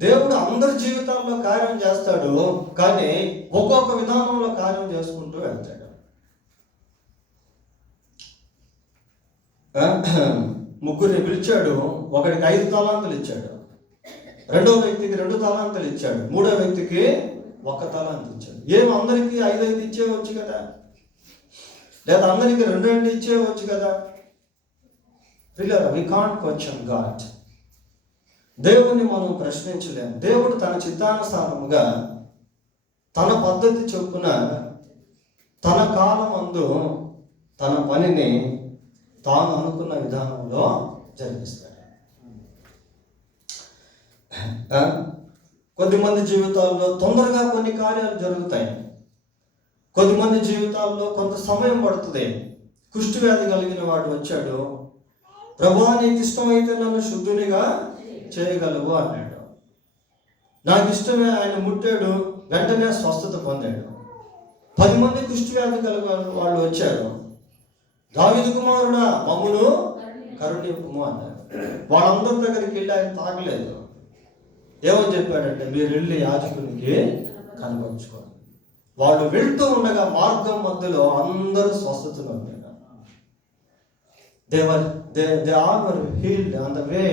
దేవుడు అందరి జీవితాల్లో కార్యం చేస్తాడు, కానీ ఒక్కొక్క విధానంలో కార్యం చేసుకుంటూ వెళ్తాడు. ముగ్గురిని పిలిచాడు, ఒకడికి 5 తలాంతులు ఇచ్చాడు, రెండో వ్యక్తికి 2 తలాంతులు ఇచ్చాడు, మూడో వ్యక్తికి 1 తలాంతు ఇచ్చాడు. ఏం అందరికీ 5 ఇచ్చేవచ్చు కదా, లేదా అందరికీ 2 ఇచ్చేవచ్చు కదా. We can't question God. దేవుణ్ణి మనం ప్రశ్నించలేము. దేవుడు తన చిత్తానుసారముగా తన పద్ధతి చొప్పున తన కాలమందు తన పనిని తాను అనుకున్న విధానంలో జరిగిస్తాడు. కొద్దిమంది జీవితాల్లో తొందరగా కొన్ని కార్యాలు జరుగుతాయి, కొద్దిమంది జీవితాల్లో కొంత సమయం పడుతుంది. కుష్టి వ్యాధి కలిగిన వాడు వచ్చాడు, ప్రభువా నీకు ఇష్టమైతే నన్ను శుద్ధునిగా చేయగలవు అన్నాడు. నాకు ఇష్టమే, ఆయన ముట్టాడు, వెంటనే స్వస్థత పొందాడు. 10 మంది కుష్టి వ్యాధి కలిగిన వాళ్ళు వచ్చారు, దావీదు కుమారుడా మమ్మును కరుణింపుము అన్నారు. వాళ్ళందరి దగ్గరికి వెళ్ళి ఆయన తాగలేదు. ఏమని చెప్పాడంటే, మీరు వెళ్ళి యాజకునికి కనపరుచుకోండి. వాళ్ళు వెళ్తూ ఉండగా మార్గం మధ్యలో అందరూ స్వస్థతలు ఉన్నారు. They are healed on the way.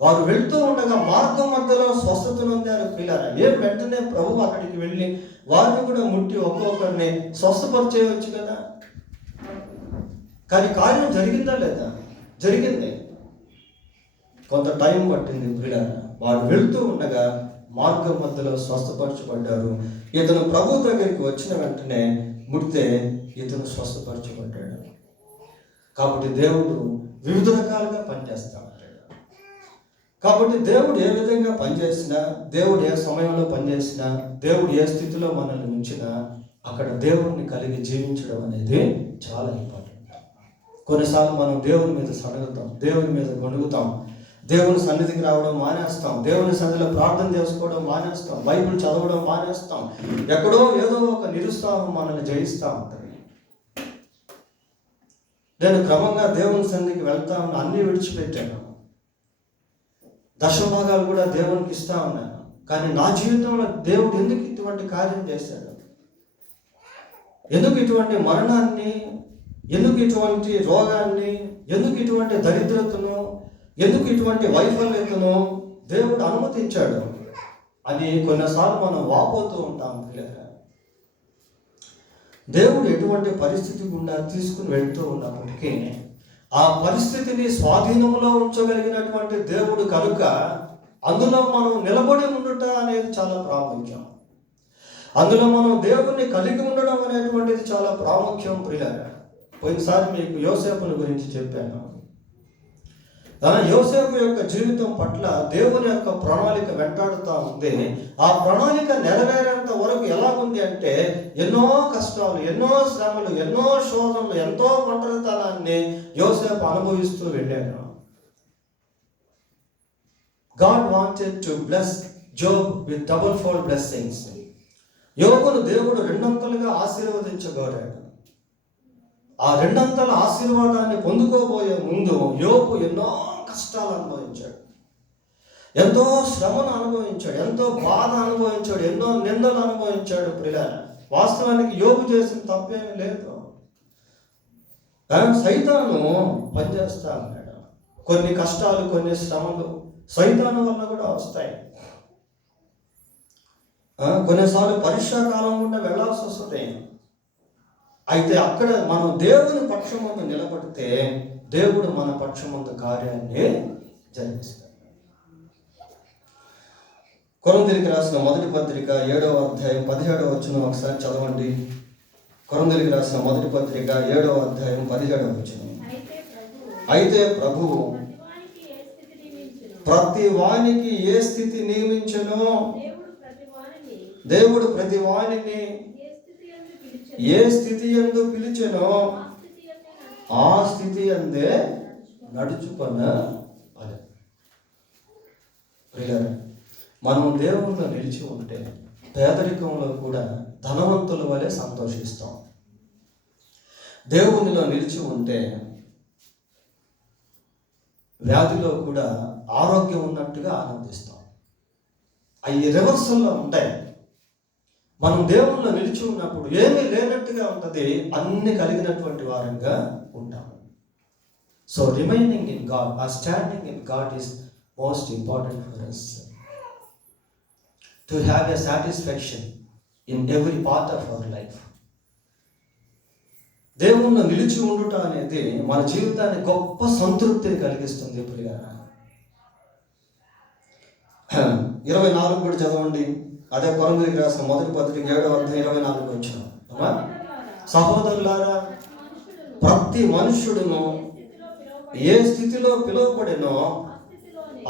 వారు వెళ్తూ ఉండగా మార్గం మధ్యలో స్వస్థతలు పొందారు పిల్లరా. వెంటనే ప్రభు అక్కడికి వెళ్ళి వారిని కూడా ముట్టి ఒక్కొక్కరిని స్వస్థపరిచేయవచ్చు కదా. కానీ కార్యం జరిగిందా లేదా? జరిగింది. కొంత టైం పట్టింది పిల్లరా. వారు వెళ్తూ ఉండగా మార్గం మధ్యలో స్వస్థపరచబడ్డారు. ఇతను ప్రభు దగ్గరికి వచ్చిన వెంటనే ముడితే ఇతను స్వస్థపరచబడ్డాడు. కాబట్టి దేవుడు వివిధ రకాలుగా పనిచేస్తూ ఉంటాడు. కాబట్టి దేవుడు ఏ విధంగా పనిచేసినా, దేవుడు ఏ సమయంలో పనిచేసినా, దేవుడు ఏ స్థితిలో మనల్ని ఉంచినా అక్కడ దేవుడిని కలిగి జీవించడం అనేది చాలా ఇంపార్టెంట్. కొన్నిసార్లు మనం దేవుని మీద సడగుతాం, దేవుని మీద గొణుగుతాం, దేవుని సన్నిధికి రావడం మానేస్తాం, దేవుని సన్నిధిలో ప్రార్థన చేసుకోవడం మానేస్తాం, బైబిల్ చదవడం మానేస్తాం. ఎక్కడో ఏదో ఒక నిరుత్సాహం మనల్ని జయిస్తూ ఉంటుంది. నేను క్రమంగా దేవుని సన్నిధికి వెళ్తా ఉన్నా, అన్నీ విడిచిపెట్టాను, దశభాగాలు కూడా దేవునికి ఇస్తా ఉన్నాను. కానీ నా జీవితంలో దేవుడు ఎందుకు ఇటువంటి కార్యం చేశాడు? ఎందుకు ఇటువంటి మరణాన్ని, ఎందుకు ఇటువంటి రోగాన్ని, ఎందుకు ఇటువంటి దరిద్రతను, ఎందుకు ఇటువంటి వైఫల్యతను దేవుడు అనుమతించాడు అని కొన్నిసార్లు మనం వాపోతూ ఉంటాం. దేవుడు ఎటువంటి పరిస్థితి గుండా తీసుకుని వెళ్తూ ఉన్నప్పటికీ ఆ పరిస్థితిని స్వాధీనంలో ఉంచగలిగినటువంటి దేవుడు కనుక అందులో మనం నిలబడి ఉండట అనేది చాలా ప్రాముఖ్యం. అందులో మనం దేవుణ్ణి కలిగి ఉండడం అనేటువంటిది చాలా ప్రాముఖ్యం. ప్రియులారా, పోయినసారి మీకు యోసేపుని గురించి చెప్పాను. యోసేపు యొక్క జీవితం పట్ల దేవుని యొక్క ప్రణాళిక వెంటాడుతూ ఉంది. ఆ ప్రణాళిక నెరవేరేంత వరకు ఎలాగుంది అంటే ఎన్నో కష్టాలు, ఎన్నో శ్రమలు, ఎన్నో శోధనలు, ఎంతో ఒంటరితనాన్ని యోసేపు అనుభవిస్తూ వెళ్ళాడు. God wanted to bless Job with double fold blessings. యోబును దేవుడు 2 అంతలుగా ఆశీర్వదించగోరాడు. ఆ 2 అంతల ఆశీర్వాదాన్ని పొందుకోబోయే ముందు యోబు ఎన్నో కష్టాలు అనుభవించాడు, ఎంతో శ్రమను అనుభవించాడు, ఎంతో బాధ అనుభవించాడు, ఎన్నో నిందలు అనుభవించాడు. ప్రియులారా, వాస్తవానికి యోబు చేసిన తప్పేమీ లేదు. సైతాను పనిచేస్తా ఉన్నాడు. కొన్ని కష్టాలు, కొన్ని శ్రమలు సైతాను వల్ల కూడా వస్తాయి. కొన్నిసార్లు పరీక్షా కాలం గుండా వెళ్లాల్సి వస్తుంది. అయితే అక్కడ మనం దేవుని పక్షమందు నిలబడితే దేవుడు మన పక్షమందు కార్యాన్ని జరిగిస్తాడు. కొరింథీయులకు రాసిన మొదటి పత్రిక 7వ అధ్యాయం 17వ వచనం ఒకసారి చదవండి. కొరింథీయులకు రాసిన మొదటి పత్రిక 7వ అధ్యాయం 17వ వచనం. అయితే ప్రభువు ప్రతి వానికి ఏ స్థితి నియమించెనో దేవుడు ప్రతి వానిని ఏ స్థితి యందు పిలిచెనో ఆ స్థితి యందే నడుచుకొన. అదే ప్రియులారా, మనం దేవునిలో నిలిచి ఉంటే పేదరికంలో కూడా ధనవంతుల వలె సంతోషిస్తాం. దేవునిలో నిలిచి ఉంటే వ్యాధిలో కూడా ఆరోగ్యం ఉన్నట్టుగా ఆనందిస్తాం. అవి రివర్సల్లో ఉంటాయి. మనం దేవునిలో నిలిచి ఉన్నప్పుడు ఏమీ లేనట్టుగా ఉంటుంది, అన్ని కలిగినటువంటి వారంగా ఉంటాము. సో రిమైనింగ్ ఇన్ గాడ్, ఆ standing in God is most important for us to have a satisfaction in every part of our life. దేవుణ్ణి నిలిచి ఉండుట అనేది మన జీవితాన్ని గొప్ప సంతృప్తిని కలిగిస్తుంది. ప్రియులారా, 24 కూడా చదవండి. అదే కొరింథీయులకు రాసిన మొదటి పత్రిక 7వ అధ్యాయం 24 వచనం. సహోదరులారా, ప్రతి మనుష్యుడును ఏ స్థితిలో పిలువబడినో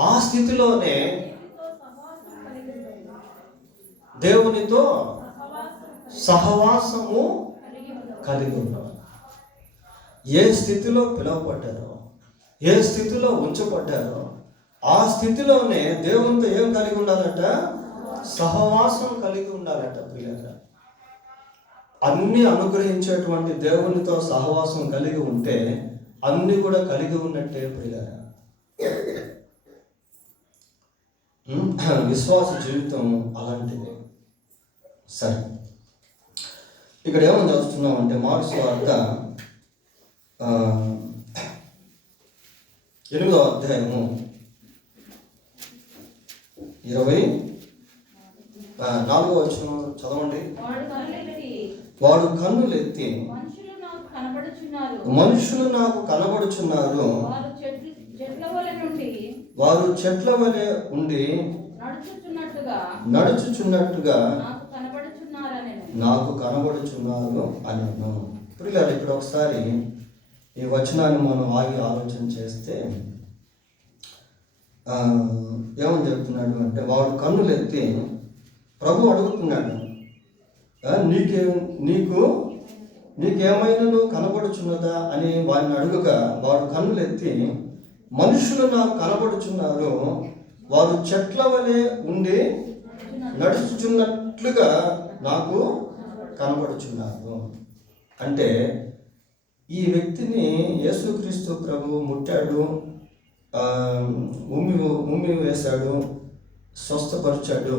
ఆ స్థితిలోనే దేవునితో సహవాసము కలిగి ఉన్నాం. ఏ స్థితిలో పిలువబడ్డారో, ఏ స్థితిలో ఉంచబడ్డారో ఆ స్థితిలోనే దేవునితో ఏం కలిగి ఉండాలట? సహవాసం కలిగి ఉండాలట. ప్రియులారా, అన్ని అనుగ్రహించేటువంటి దేవునితో సహవాసం కలిగి ఉంటే అన్ని కూడా కలిగి ఉన్నట్టే. ప్రియులారా, విశ్వాస జీవితం అలాంటిది. సరే, ఇక్కడ ఏమని చూస్తున్నాం అంటే మార్క్స్ వార్త 8వ అధ్యాయము 24వ వచనం చదవండి. వాడు కన్నులెత్తి మనుషులు నాకు కనబడుచున్నారు, వారు చెట్ల వలె ఉండి నడుచుచున్నట్టుగా నాకు కనబడుచున్నారు అని. ప్రియులారా, ఇక్కడ ఒకసారి ఈ వచనాన్ని మనం ఆగి ఆలోచన చేస్తే ఏమని చెప్తున్నాడు అంటే, వాడు కన్నులెత్తి ప్రభు అడుగుతున్నాడు, నీకేమైనా కనబడుచున్నదా అని వాడిని అడుగుగా, వాడు కన్నులెత్తి మనుషులు నాకు కనబడుచున్నారు, వారు చెట్ల వలె ఉండి నడుచుచున్నట్లుగా నాకు కనబడుచున్నారు. అంటే ఈ వ్యక్తిని యేసుక్రీస్తు ప్రభు ముట్టాడు, ఉమ్మి వేశాడు, స్వస్థపరిచాడు.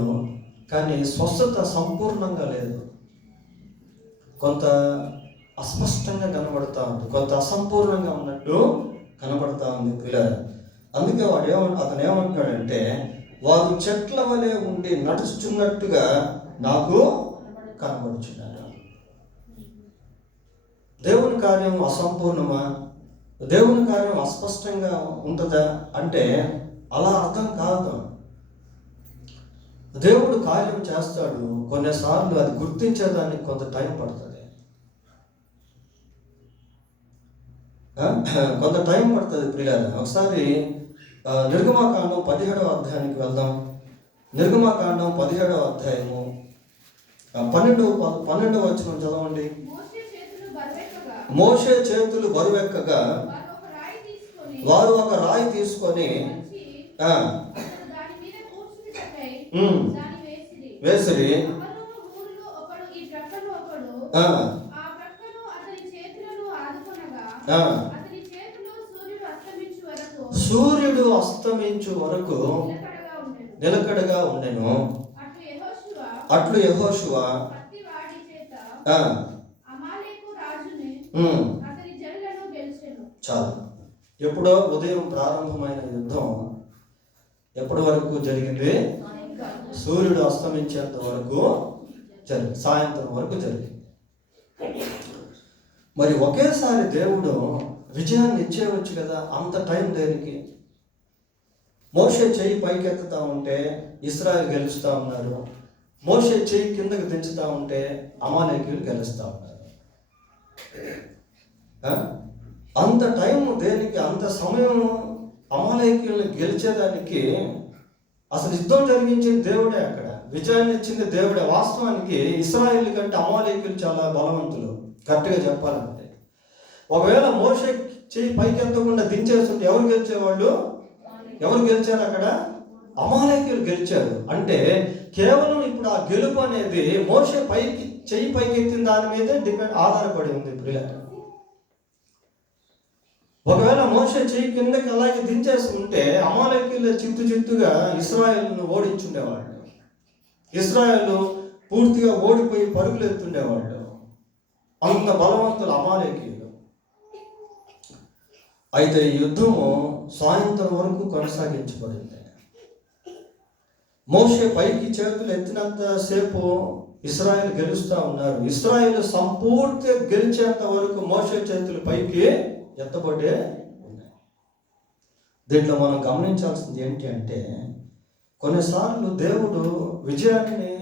కానీ స్వస్థత సంపూర్ణంగా లేదు. కొంత అస్పష్టంగా కనబడతా ఉంది, కొంత అసంపూర్ణంగా ఉన్నట్టు కనబడతా ఉంది. పిల్లలు, అందుకే అతను ఏమంటున్నాడంటే, వారు చెట్ల వలె ఉండి నడుచుచున్నట్టుగా నాకు కనబడుచున్నారు. దేవుని కార్యం అసంపూర్ణమా? దేవుని కార్యం అస్పష్టంగా ఉంటుందా అంటే అలా అర్థం కాదు. దేవుడు కార్యం చేస్తాడు, కొన్నిసార్లు అది గుర్తించేదానికి కొంత టైం పడుతుంది, కొంత టైం పడుతుంది. ప్రియులారా, ఒకసారి నిర్గమాకాండం 17వ అధ్యాయానికి వెళ్దాం. నిర్గమాకాండం 17వ అధ్యాయము 12వ వచనం చదవండి. మోషే చేతులు బరువెక్కగా వారు ఒక రాయి తీసుకొని వేసిరి. సూర్యుడు అస్తమించు వరకు నిలకడగా ఉండెను. అట్లు యెహోషువ చాలు. ఎప్పుడో ఉదయం ప్రారంభమైన యుద్ధం ఎప్పటి వరకు జరిగింది? సూర్యుడు అస్తమించేంత వరకు జరిగింది, సాయంత్రం వరకు జరిగింది. మరి ఒకేసారి దేవుడు విజయాన్ని ఇచ్చేయవచ్చు కదా, అంత టైం దేనికి? మోషే చెయ్యి పైకెత్తుతా ఉంటే ఇశ్రాయేలు గెలుస్తూ ఉన్నారు, మోషే చెయ్యి కిందకి దించుతా ఉంటే అమాలేకీయులు గెలుస్తూ ఉన్నారు. అంత టైం దేనికి? అంత సమయం అమాలేకీయుల్ని గెలిచేదానికి అసలు యుద్ధం జరిగించింది దేవుడే, అక్కడ విజయాన్ని ఇచ్చింది దేవుడే. వాస్తవానికి ఇశ్రాయేలు కంటే అమాలేకీయులు చాలా బలవంతులు, కరెక్ట్గా చెప్పాలంటే. ఒకవేళ మోషే చెయ్యి పైకెత్తకుండా దించేస్తుంటే ఎవరు గెలిచేవాళ్ళు? ఎవరు గెలిచారు అక్కడ? అమాలేకీయులు గెలిచారు. అంటే కేవలం ఇప్పుడు ఆ గెలుపు అనేది మోషే చెయ్యి పైకెత్తిన దాని మీదే ఆధారపడి ఉంది. ఇప్పుడు ఒకవేళ మోషే చెయ్యి కిందకి అలాగే దించేసి ఉంటే అమాలేకీయులు చిత్తుగా ఇశ్రాయేలును ఓడించుండేవాళ్ళు. ఇశ్రాయేలు పూర్తిగా ఓడిపోయి పరుగులు ఎత్తుండేవాళ్ళు. అంత బలవంతులు అమాలేకీయులు. అయితే ఈ యుద్ధము సాయంత్రం వరకు కొనసాగించబడింది. మోషే పైకి చేతులు ఎత్తినంత సేపు ఇశ్రాయేలు గెలుస్తూ ఉన్నారు. ఇశ్రాయేలు సంపూర్తిగా గెలిచేంత వరకు మోషే చేతులు పైకి ఎత్తబడే ఉన్నాయి. దీంట్లో మనం గమనించాల్సింది ఏంటి అంటే, కొన్నిసార్లు దేవుడు విజయాన్ని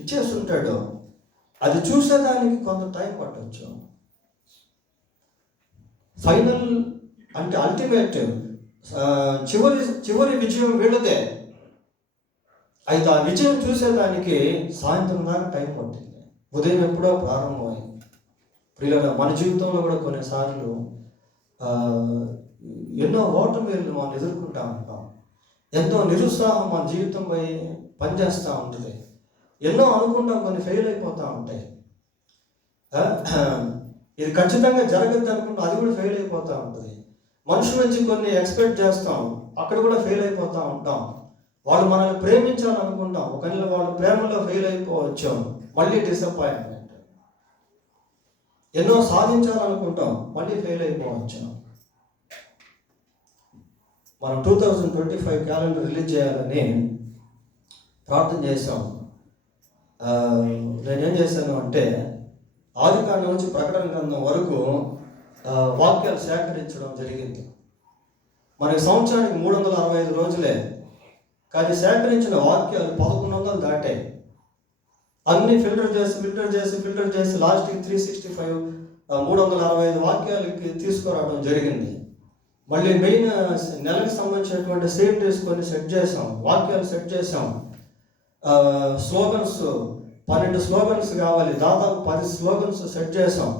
ఇచ్చేస్తుంటాడు, అది చూసేదానికి కొంత టైం పట్టవచ్చు. ఫైనల్ అంటే అల్టిమేట్ చివరి విజయం వీళ్ళదే. అయితే ఆ విజయం చూసేదానికి సాయంత్రం దాకా టైం పట్టింది, ఉదయం ఎప్పుడో ప్రారంభమైంది. ప్రియులారా, మన జీవితంలో కూడా కొన్నిసార్లు ఎన్నో ఓటమిలు మనం ఎదుర్కొంటూ ఉంటాం. ఎంతో నిరుత్సాహం మన జీవితంపై పనిచేస్తూ ఉంటుంది. ఎన్నో అనుకుంటాం, కొన్ని ఫెయిల్ అయిపోతూ ఉంటాయి. ఇది ఖచ్చితంగా జరగద్దు అనుకుంటాం, అది కూడా ఫెయిల్ అయిపోతూ ఉంటుంది. మనుషుల నుంచి కొన్ని ఎక్స్పెక్ట్ చేస్తాం, అక్కడ కూడా ఫెయిల్ అయిపోతూ ఉంటాం. వాళ్ళు మనల్ని ప్రేమించాలనుకుంటాం, ఒకవేళ వాళ్ళు ప్రేమలో ఫెయిల్ అయిపోవచ్చు, మళ్ళీ డిసప్పాయింట్మెంట్. ఎన్నో సాధించాలనుకుంటాం, మళ్ళీ ఫెయిల్ అయిపోవచ్చు. మనం 2025 క్యాలెండర్ రిలీజ్ చేయాలని ప్రార్థన చేశాం. నేనేం చేశాను అంటే, ఆదికాండం నుంచి ప్రకటన గ్రంథం వరకు వాక్యాలు సేకరించడం జరిగింది. మనకి సంవత్సరానికి 365 రోజులే, కానీ సేకరించిన వాక్యాలు 1100 దాటాయి. అన్ని ఫిల్టర్ చేసి లాస్ట్కి 365 365 వాక్యాలకి తీసుకురావడం జరిగింది. మళ్ళీ మెయిన్ నెలకు సంబంధించినటువంటి సేమ్ తీసుకొని సెట్ చేసాం, వాక్యాలు సెట్ చేసాం. స్లోగన్స్ 12 స్లోగన్స్ కావాలి, దాదాపు 10 స్లోగన్స్ సెట్ చేసాం.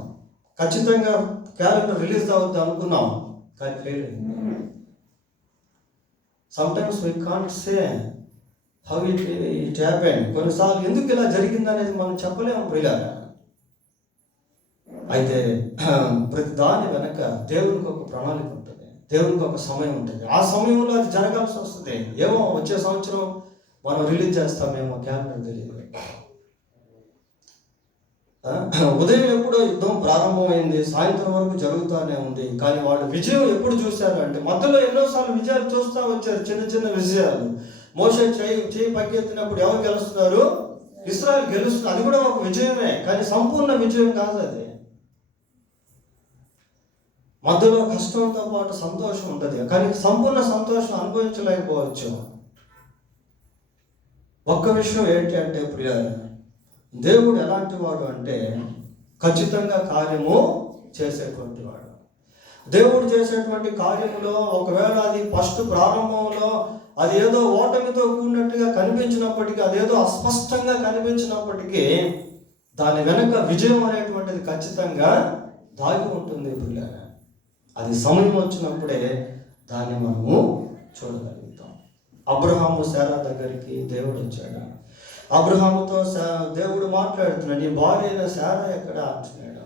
ఖచ్చితంగా క్యాలెండర్ రిలీజ్ అవుద్ది అనుకున్నాం, కానీ ఫెయిల్ అయింది. Sometimes we can't say how it happened. కొన్నిసార్లు ఎందుకు ఇలా జరిగింది అనేది మనం చెప్పలేము ప్రియులారా. అయితే ప్రతి దాని వెనక దేవునికి ఒక ప్రణాళిక ఉంటుంది, దేవునికి ఒక సమయం ఉంటుంది. ఆ సమయంలో అది జరగాల్సి వస్తుంది. ఏమో వచ్చే సంవత్సరం మనం రిలీజ్ చేస్తామేమో, క్యాలెండర్ తెలియదు. ఉదయం ఎప్పుడో యుద్ధం ప్రారంభమైంది, సాయంత్రం వరకు జరుగుతూనే ఉంది. కానీ వాళ్ళు విజయం ఎప్పుడు చూశారు అంటే, మధ్యలో ఎన్నోసార్లు విజయాలు చూస్తూ వచ్చారు, చిన్న చిన్న విజయాలు. మోషే చేయి పైకెత్తినప్పుడు ఎవరు గెలుస్తున్నారు? ఇశ్రాయేలు గెలుస్తున్నారు. అది కూడా ఒక విజయమే, కానీ సంపూర్ణ విజయం కాదు అది. మధ్యలో కష్టంతో పాటు సంతోషం ఉంటుంది, కానీ సంపూర్ణ సంతోషం అనుభవించలేకపోవచ్చు. ఒక్క విషయం ఏంటి అంటే ప్రియులారా, దేవుడు ఎలాంటి వాడు అంటే ఖచ్చితంగా కార్యము చేసేటువంటి వాడు. దేవుడు చేసేటువంటి కార్యములో ఒకవేళ అది ఫస్ట్ ప్రారంభంలో అది ఏదో ఓటమితో కూడినట్టుగా కనిపించినప్పటికీ, అదేదో అస్పష్టంగా కనిపించినప్పటికీ, దాని వెనక విజయం అనేటువంటిది ఖచ్చితంగా దాగి ఉంటుంది పిల్లగా. అది సమయం వచ్చినప్పుడే దాన్ని మనము చూడగలుగుతాం. అబ్రహాము శారా దగ్గరికి దేవుడు వచ్చాడు. అబ్రహాముతో దేవుడు మాట్లాడుతున్నాడు, నీ భార్య అయిన శారా ఎక్కడ అంటున్నాడు.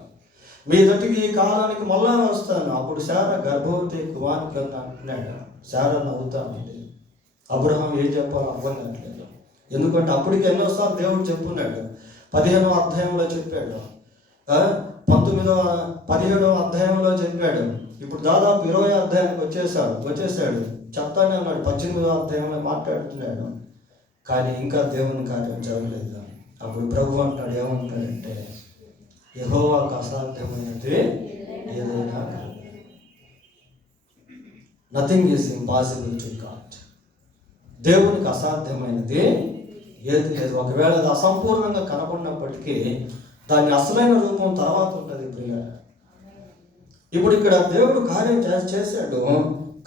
మీ దగ్గరికి ఈ కాలానికి మళ్ళా వస్తాను, అప్పుడు శారా గర్భవతి కుమార్తె అంటున్నాడు. శారా నవ్వుతానండి. అబ్రహాం ఏం చెప్పాలో అర్థం కావట్లేదు. ఎందుకంటే అప్పటికి ఎన్నోసార్లు దేవుడు చెప్పున్నాడు. 15వ అధ్యాయంలో చెప్పాడు, 17వ అధ్యాయంలో చెప్పాడు. ఇప్పుడు దాదాపు 20వ అధ్యాయానికి వచ్చేసాడు. చెప్తానే ఉన్నాడు. 18వ అధ్యాయంలో మాట్లాడుతున్నాడు, కానీ ఇంకా దేవుని కార్యం జరగలేదు. అప్పుడు ప్రభు అంటాడు, ఏమంటాడంటే, యెహోవాకు అసాధ్యమైనది ఏదైనా కలదు. Nothing is impossible to God. దేవునికి అసాధ్యమైనది ఏది లేదు. ఒకవేళ అది అసంపూర్ణంగా కనపడినప్పటికీ దాని అసలైన రూపం తర్వాత ఉంటుంది. ఇప్పుడు ఇక్కడ దేవుడు కార్యం చేశాడు,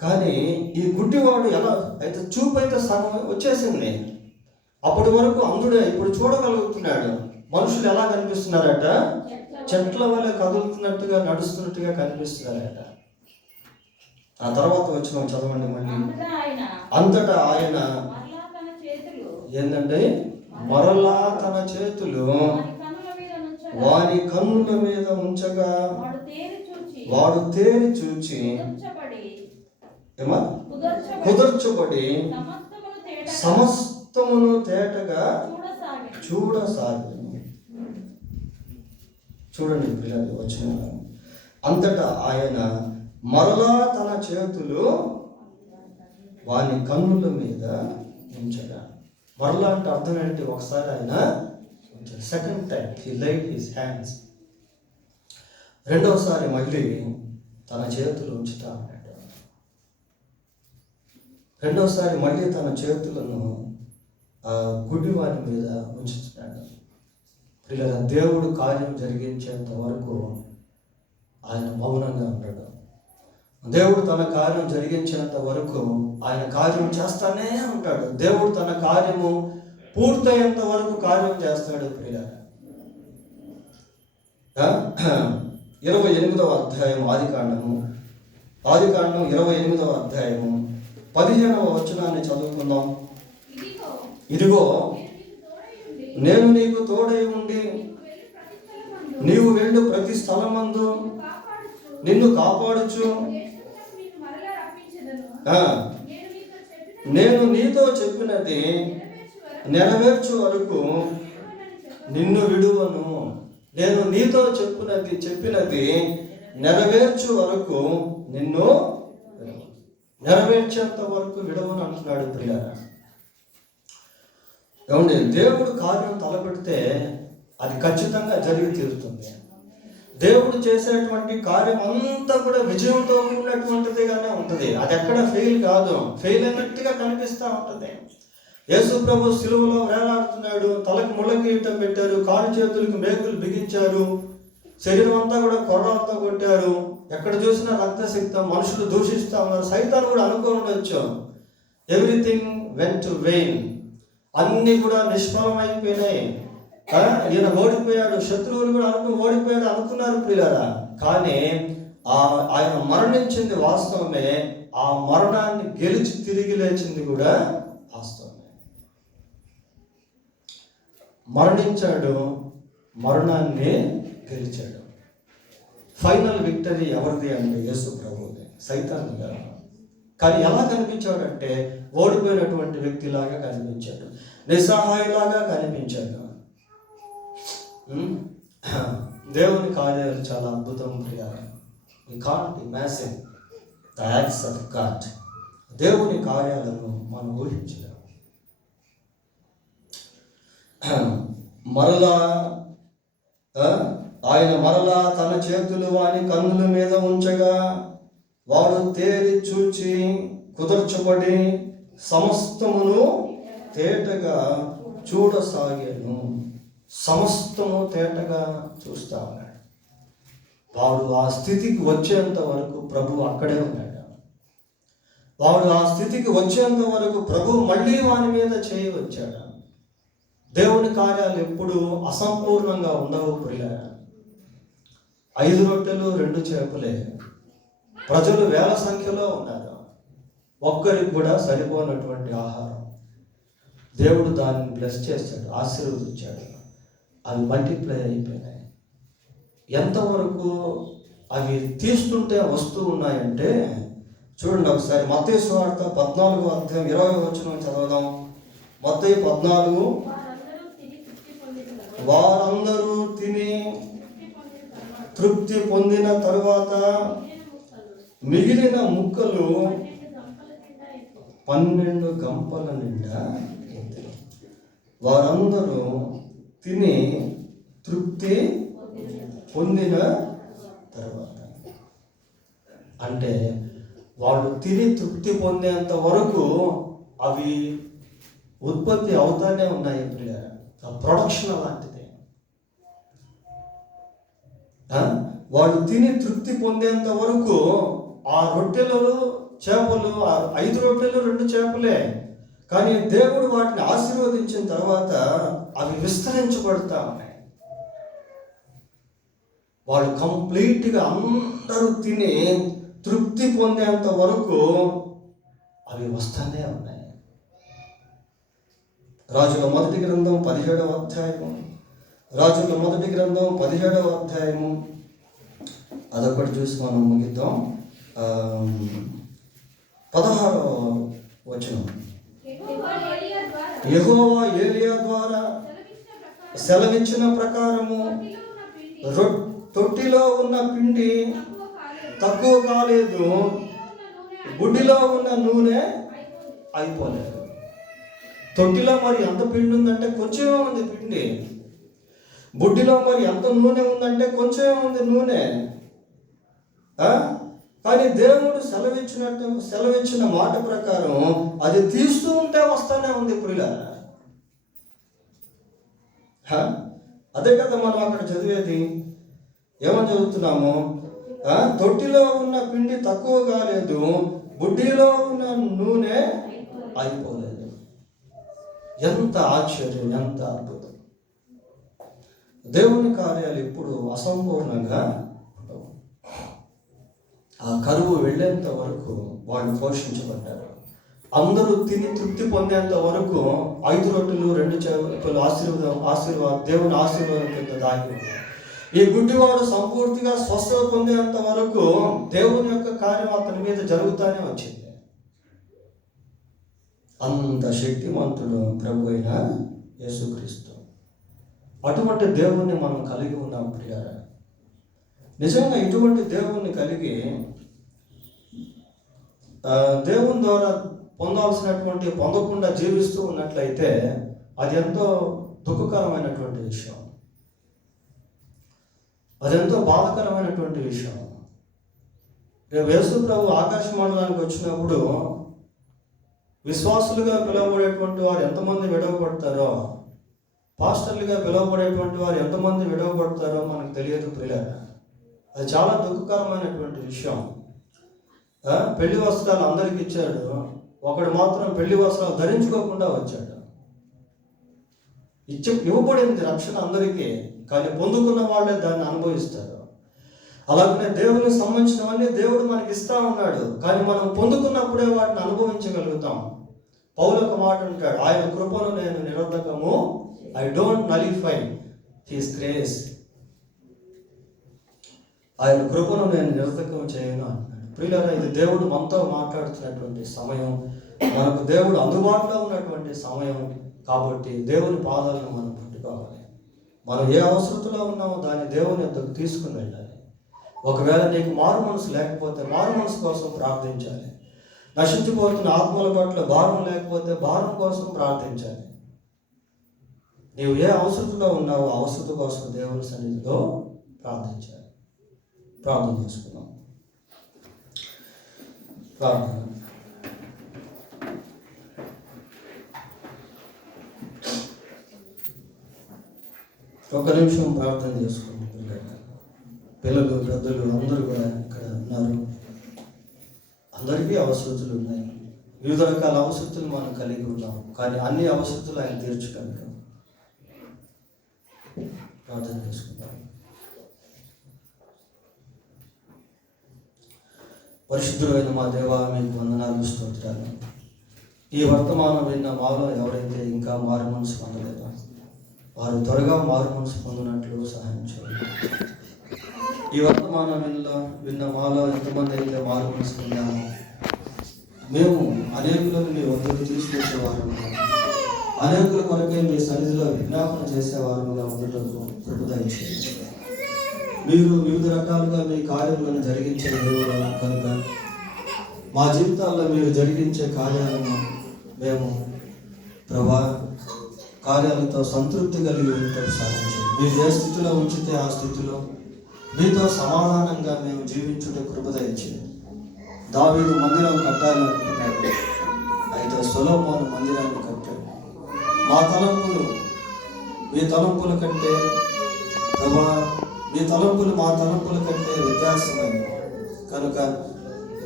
కానీ ఈ గుడ్డివాడు ఎలా అయితే చూపు అయితే సగం వచ్చేసింది. అప్పటి వరకు అందుడే ఇప్పుడు చూడగలుగుతున్నాడు. మనుషులు ఎలా కనిపిస్తున్నారట? చెట్ల వల్ల కదులుతున్నట్టుగా నడుస్తున్నట్టుగా కనిపిస్తున్నారట. ఆ తర్వాత వచ్చిన చదవండి మళ్ళీ. అంతటా ఆయన ఏంటంటే మరలా తన చేతులు వాని కన్నుల మీద ఉంచగా వాడు తేరి చూచి కుదర్చబడి సమస్తమును తేటగా చూడసాగి. చూడండి పిల్లలు వచ్చిన. అంతటా ఆయన మరలా తన చేతులు వాని కన్నుల మీద ఉంచగా. మరలా అంటే అర్థం ఏంటి? ఒకసారి ఆయన second time he laid his hands. రెండవసారి మళ్ళీ తన చేతులు ఉంచుతా ఉన్నాడు. రెండవసారి మళ్ళీ తన చేతులను ఆ గుడ్డివాని మీద ఉంచుతున్నాడు. పిల్లల దేవుడు కార్యం జరిగించేంత వరకు ఆయన మౌనంగా ఉన్నాడు. దేవుడు తన కార్యం జరిగించేంత వరకు ఆయన కార్యం చేస్తానే ఉంటాడు. దేవుడు తన కార్యము పూర్తయ్యేంత వరకు కార్యం చేస్తాడు. పిల్లల 28వ అధ్యాయం ఆదికాండము 28వ అధ్యాయము 15వ వచనాన్ని చదువుకుందాం. ఇదిగో నేను నీకు తోడై ఉండి నీవు వెళ్ళు ప్రతి స్థలమందు నిన్ను కాపాడుచు నేను నీతో చెప్పినది నెరవేర్చు వరకు నిన్ను విడువను. నేను నీతో చెప్పినది నెరవేర్చు వరకు నిన్ను నెరవేర్చేంత వరకు విడవను అంటున్నాడు. ప్రియారా, ఏమండి, దేవుడు కార్యం తలపెడితే అది ఖచ్చితంగా జరిగి తీరుతుంది. దేవుడు చేసేటువంటి కార్యం అంతా కూడా విజయంతో కూడినటువంటిదిగానే ఉంటుంది. అది ఎక్కడ ఫెయిల్ కాదు, ఫెయిల్ అయినట్టుగా కనిపిస్తూ ఉంటుంది. యేసు ప్రభు సిలువలో వేలాడుతున్నాడు. తలకు ముళ్ళ కిరీటం పెట్టారు, కాలు చేతులకు మేకులు బిగించారు, శరీరం అంతా కూడా కొర్రాలతో కొట్టారు. ఎక్కడ చూసినా రక్తసిక్తం, మనుషులు దూషిస్తూ ఉన్నారు. సైతాను కూడా అనుకోని ఉండొచ్చు. ఎవ్రీథింగ్ వెంట్ టు వెయిన్, అన్నీ కూడా నిష్ఫలమైపోయినాయి. ఈయన ఓడిపోయాడు, శత్రువులు కూడా ఓడిపోయాడు అనుకున్నారు పిల్లరా. కానీ ఆయన మరణించింది వాస్తవమే, ఆ మరణాన్ని గెలిచి తిరిగి లేచింది కూడా వాస్తవమే. మరణించాడు, మరణాన్ని గెలిచాడు. ఫైనల్ విక్టరీ ఎవరిది అంటే యేసు ప్రభువుది, సైతాను గారు. కానీ ఎలా కనిపించాడంటే ఓడిపోయినటువంటి వ్యక్తిలాగా కనిపించాడు, నిస్సహాయులాగా కనిపించాడు. దేవుని కార్యాలు చాలా అద్భుతం ప్రియాలు. We can't imagine the acts of God. దేవుని కార్యాలను మనం ఊహించలేము. ఆయన మరలా తన చేతులు వాని కన్నుల మీద ఉంచగా వాడు తేరి చూచి కుదర్చబడి సమస్తమును తేటగా చూడసాగాను. సమస్తము తేటగా చూస్తా ఉన్నాడు. వాడు ఆ స్థితికి వచ్చేంత వరకు ప్రభు అక్కడే ఉన్నాడు. వాడు ఆ స్థితికి వచ్చేంత వరకు ప్రభు మళ్ళీ వాని మీద చేయి వచ్చాడు. దేవుని కార్యాలు ఎప్పుడు అసంపూర్ణంగా ఉండవు ప్రియులారా. 5 రొట్టెలు 2 చేపలే, ప్రజలు వేల సంఖ్యలో ఉన్నారు. ఒక్కరికి కూడా సరిపోనటువంటి ఆహారం. దేవుడు దాన్ని బ్లెస్ చేశాడు, ఆశీర్వదించాడు. అవి మల్టిప్లై అయిపోయినాయి. ఎంతవరకు అవి తీస్తుంటే వస్తూ ఉన్నాయంటే చూడండి ఒకసారి. మత్తయి సువార్త 14వ అధ్యాయం 20వ వచనం చదవదాం. మత్తయి 14. వారందరూ తిని తృప్తి పొందిన తరువాత మిగిలిన ముక్కలు 12 గంపల నిండా. వారందరూ తిని తృప్తి పొందిన తర్వాత. అంటే వాళ్ళు తిని తృప్తి పొందేంత వరకు అవి ఉత్పత్తి అవుతానే ఉన్నాయి. ప్రొడక్షన్ అలాంటిది. వాళ్ళు తిని తృప్తి పొందేంత వరకు ఆ రొట్టెలు చేపలు, 5 రొట్టెలు 2 చేపలే, కానీ దేవుడు వాటిని ఆశీర్వదించిన తర్వాత అవి విస్తరించబడతా ఉన్నాయి. వాళ్ళు కంప్లీట్గా అందరూ తిని తృప్తి పొందేంత వరకు అవి వస్తానే ఉన్నాయి. రాజుల మొదటి గ్రంథం 17వ అధ్యాయము, రాజుల మొదటి గ్రంథం 17వ అధ్యాయము అదొకటి చూసి మనం ముగిద్దాం. 16వ వచనం. యెహోవా ఏలియా ద్వారా సెలవిచ్చిన ప్రకారము తొట్టిలో ఉన్న పిండి తక్కువ కాలేదు, బుడ్డిలో ఉన్న నూనె అయిపోలేదు. తొట్టిలో మరి ఎంత పిండి ఉందంటే కొంచెమే ఉంది పిండి, బుడ్డిలో మరి ఎంత నూనె ఉందంటే కొంచెమే ఉంది నూనె. కానీ దేవుడు సెలవిచ్చిన మాట ప్రకారం అది తీస్తూ ఉంటే వస్తానే ఉంది ప్రియులారా. అదే కదా మనం అక్కడ చదివేది. ఏమని చదువుతున్నాము? తొట్టిలో ఉన్న పిండి తక్కువ కాలేదు, బుడ్డిలో ఉన్న నూనె అయిపోలేదు. ఎంత ఆశ్చర్యం, ఎంత అద్భుతం! దేవుని కార్యాలు ఎప్పుడు అసంపూర్ణంగా ఉండవు. ఆ కరువు వెళ్ళేంత వరకు వాళ్ళు పోషించబడ్డారు. అందరూ తిని తృప్తి పొందేంత వరకు 5 రొట్టెలు 2 చేపలు ఆశీర్వాదం దేవుని ఆశీర్వాదం కింద దాగి. ఈ గుడ్డివాడు సంపూర్తిగా స్వస్థత పొందేంత వరకు దేవుని యొక్క కార్యం అతని మీద జరుగుతూనే వచ్చింది. అంత శక్తిమంతుడు ప్రభు అయిన యేసుక్రీస్తు. అటువంటి దేవుణ్ణి మనం కలిగి ఉన్నాం ప్రియారా. నిజంగా ఇటువంటి దేవుణ్ణి కలిగి దేవుని ద్వారా పొందకుండా జీవిస్తూ ఉన్నట్లయితే అది ఎంతో దుఃఖకరమైనటువంటి విషయం, అదెంతో బాధకరమైనటువంటి విషయం. రేపు యేసు ప్రభు ఆకాశ మండలానికి వచ్చినప్పుడు విశ్వాసులుగా పిలువబడేటువంటి వారు ఎంతమంది విడవబడతారో, పాస్టర్లుగా పిలువబడేటువంటి వారు ఎంతమంది విడవబడతారో మనకు తెలియదు ప్రియులారా. అది చాలా దుఃఖకరమైనటువంటి విషయం. పెళ్లి వస్త్రాలు అందరికి ఇచ్చాడు, ఒకడు మాత్రం పెళ్లి వస్త్రాలు ధరించుకోకుండా వచ్చాడు. ఇవ్వబడింది రక్షణ అందరికీ, కానీ పొందుకున్న వాళ్ళే దాన్ని అనుభవిస్తారు. అలాగనే దేవునికి సంబంధించినవన్నీ దేవుడు మనకి ఇస్తా ఉన్నాడు, కానీ మనం పొందుకున్నప్పుడే వాటిని అనుభవించగలుగుతాం. పౌలు ఒక మాట అంటాడు, ఆయన కృపను నేను నిరర్ధకము, I don't nullify his grace. ఆయన కృపను నేను నిరర్ధకం చేయను అంటున్నాడు. ప్రియులారా, ఇది దేవుడు మనతో మాట్లాడుతున్నటువంటి సమయం, మనకు దేవుడు అందుబాటులో ఉన్నటువంటి సమయం. కాబట్టి దేవుని పాదాలను మనం పట్టుకోవాలి. మనం ఏ అవసరతలో ఉన్నామో దాన్ని దేవుని యొద్దకు తీసుకుని వెళ్ళాలి. ఒకవేళ నీకు మారు మనసు లేకపోతే మారు మనసు కోసం ప్రార్థించాలి. నశించిపోతున్న ఆత్మల పట్ల భారం లేకపోతే భారం కోసం ప్రార్థించాలి. నీవు ఏ అవసరతలో ఉన్నావో అవసరత కోసం దేవుని సన్నిధిలో ప్రార్థించాలి. ప్రార్థన చేసుకుందాం. ప్రార్థన. ఒక నిమిషం ప్రార్థన చేసుకుంటాం. పిల్లలు పెద్దలు అందరూ కూడా ఇక్కడ ఉన్నారు. అందరికీ అవసరతలు ఉన్నాయి. వివిధ రకాల అవసరతలు మనం కలిగి ఉన్నాం, కానీ అన్ని అవసరతలు ఆయన తీర్చగలరు. ప్రార్థన చేసుకుంటాం. పరిశుద్ధుడైన మా దేవా, మీకు వందనాలు, స్తోత్రాలు. ఈ వర్తమానం విన్న మాలో ఎవరైతే ఇంకా మారు మనసు పొందలేదో వారు త్వరగా మారు మనసు పొందినట్లు సహాయం చేయండి. ఈ వర్తమానం విన్న మాలో ఎంతమంది అయితే మారు మనసు పొందామో మేము అనేకులను మీ వద్దకు తీసుకొచ్చేవారము, అనేకుల కొరకే మీ సన్నిధిలో విజ్ఞాపన చేసేవారముగా ఉండటకు కృప దయచేయండి. మీరు వివిధ రకాలుగా మీ కార్యములను జరిగించే దేవుడు కనుక మా జీవితాల్లో మీరు జరిగించే కార్యాలను మేము ప్రభా కార్యాలతో సంతృప్తి కలిగి ఉండటం సాధించండి. మీరు ఏ స్థితిలో ఉంచితే ఆ స్థితిలో మీతో సమాధానంగా మేము జీవించుట కృప దయచేయండి. దావీదు మందిరం కట్టాలి అనుకున్నాడు, అయితే సొలొమోను మందిరాన్ని కట్టాడు. మా తలంపులు మీ తలంపుల కంటే ప్రభా, మీ తలంపులు మా తలంపుల కంటే వ్యత్యాసమైనవి కనుక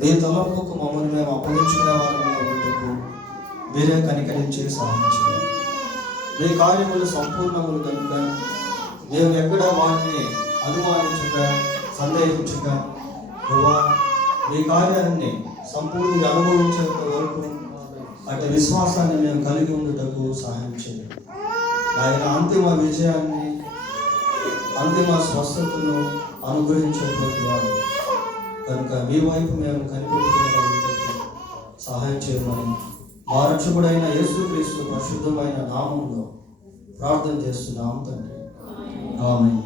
మీ తలంపుకు మమ్మల్ని మేము అప్పగించుకునే వారంగా ఉంటకు మీరే కనికరించి సహాయించండి. మీ కార్యములు సంపూర్ణములు కనుక మేము ఎక్కడ వాటిని అనుమానించక సందేహించక ప్రభా, మీ కార్యాన్ని సంపూర్ణంగా అనుభవించేంత వరకు అటు విశ్వాసాన్ని మేము కలిగి ఉండటకు సహాయం చేయండి. ఆయన అంతిమ విజయాన్ని, అంతిమ స్వస్థతను అనుగ్రహించేటువంటి వాడు కనుక మీ వైపు మేము కనిపెట్టుకోగలిగితే సహాయం చేయమని మా రక్షకుడైన యేసుక్రీస్తు పరిశుద్ధమైన నామంలో ప్రార్థన చేస్తున్నాము తండ్రి. ఆమేన్.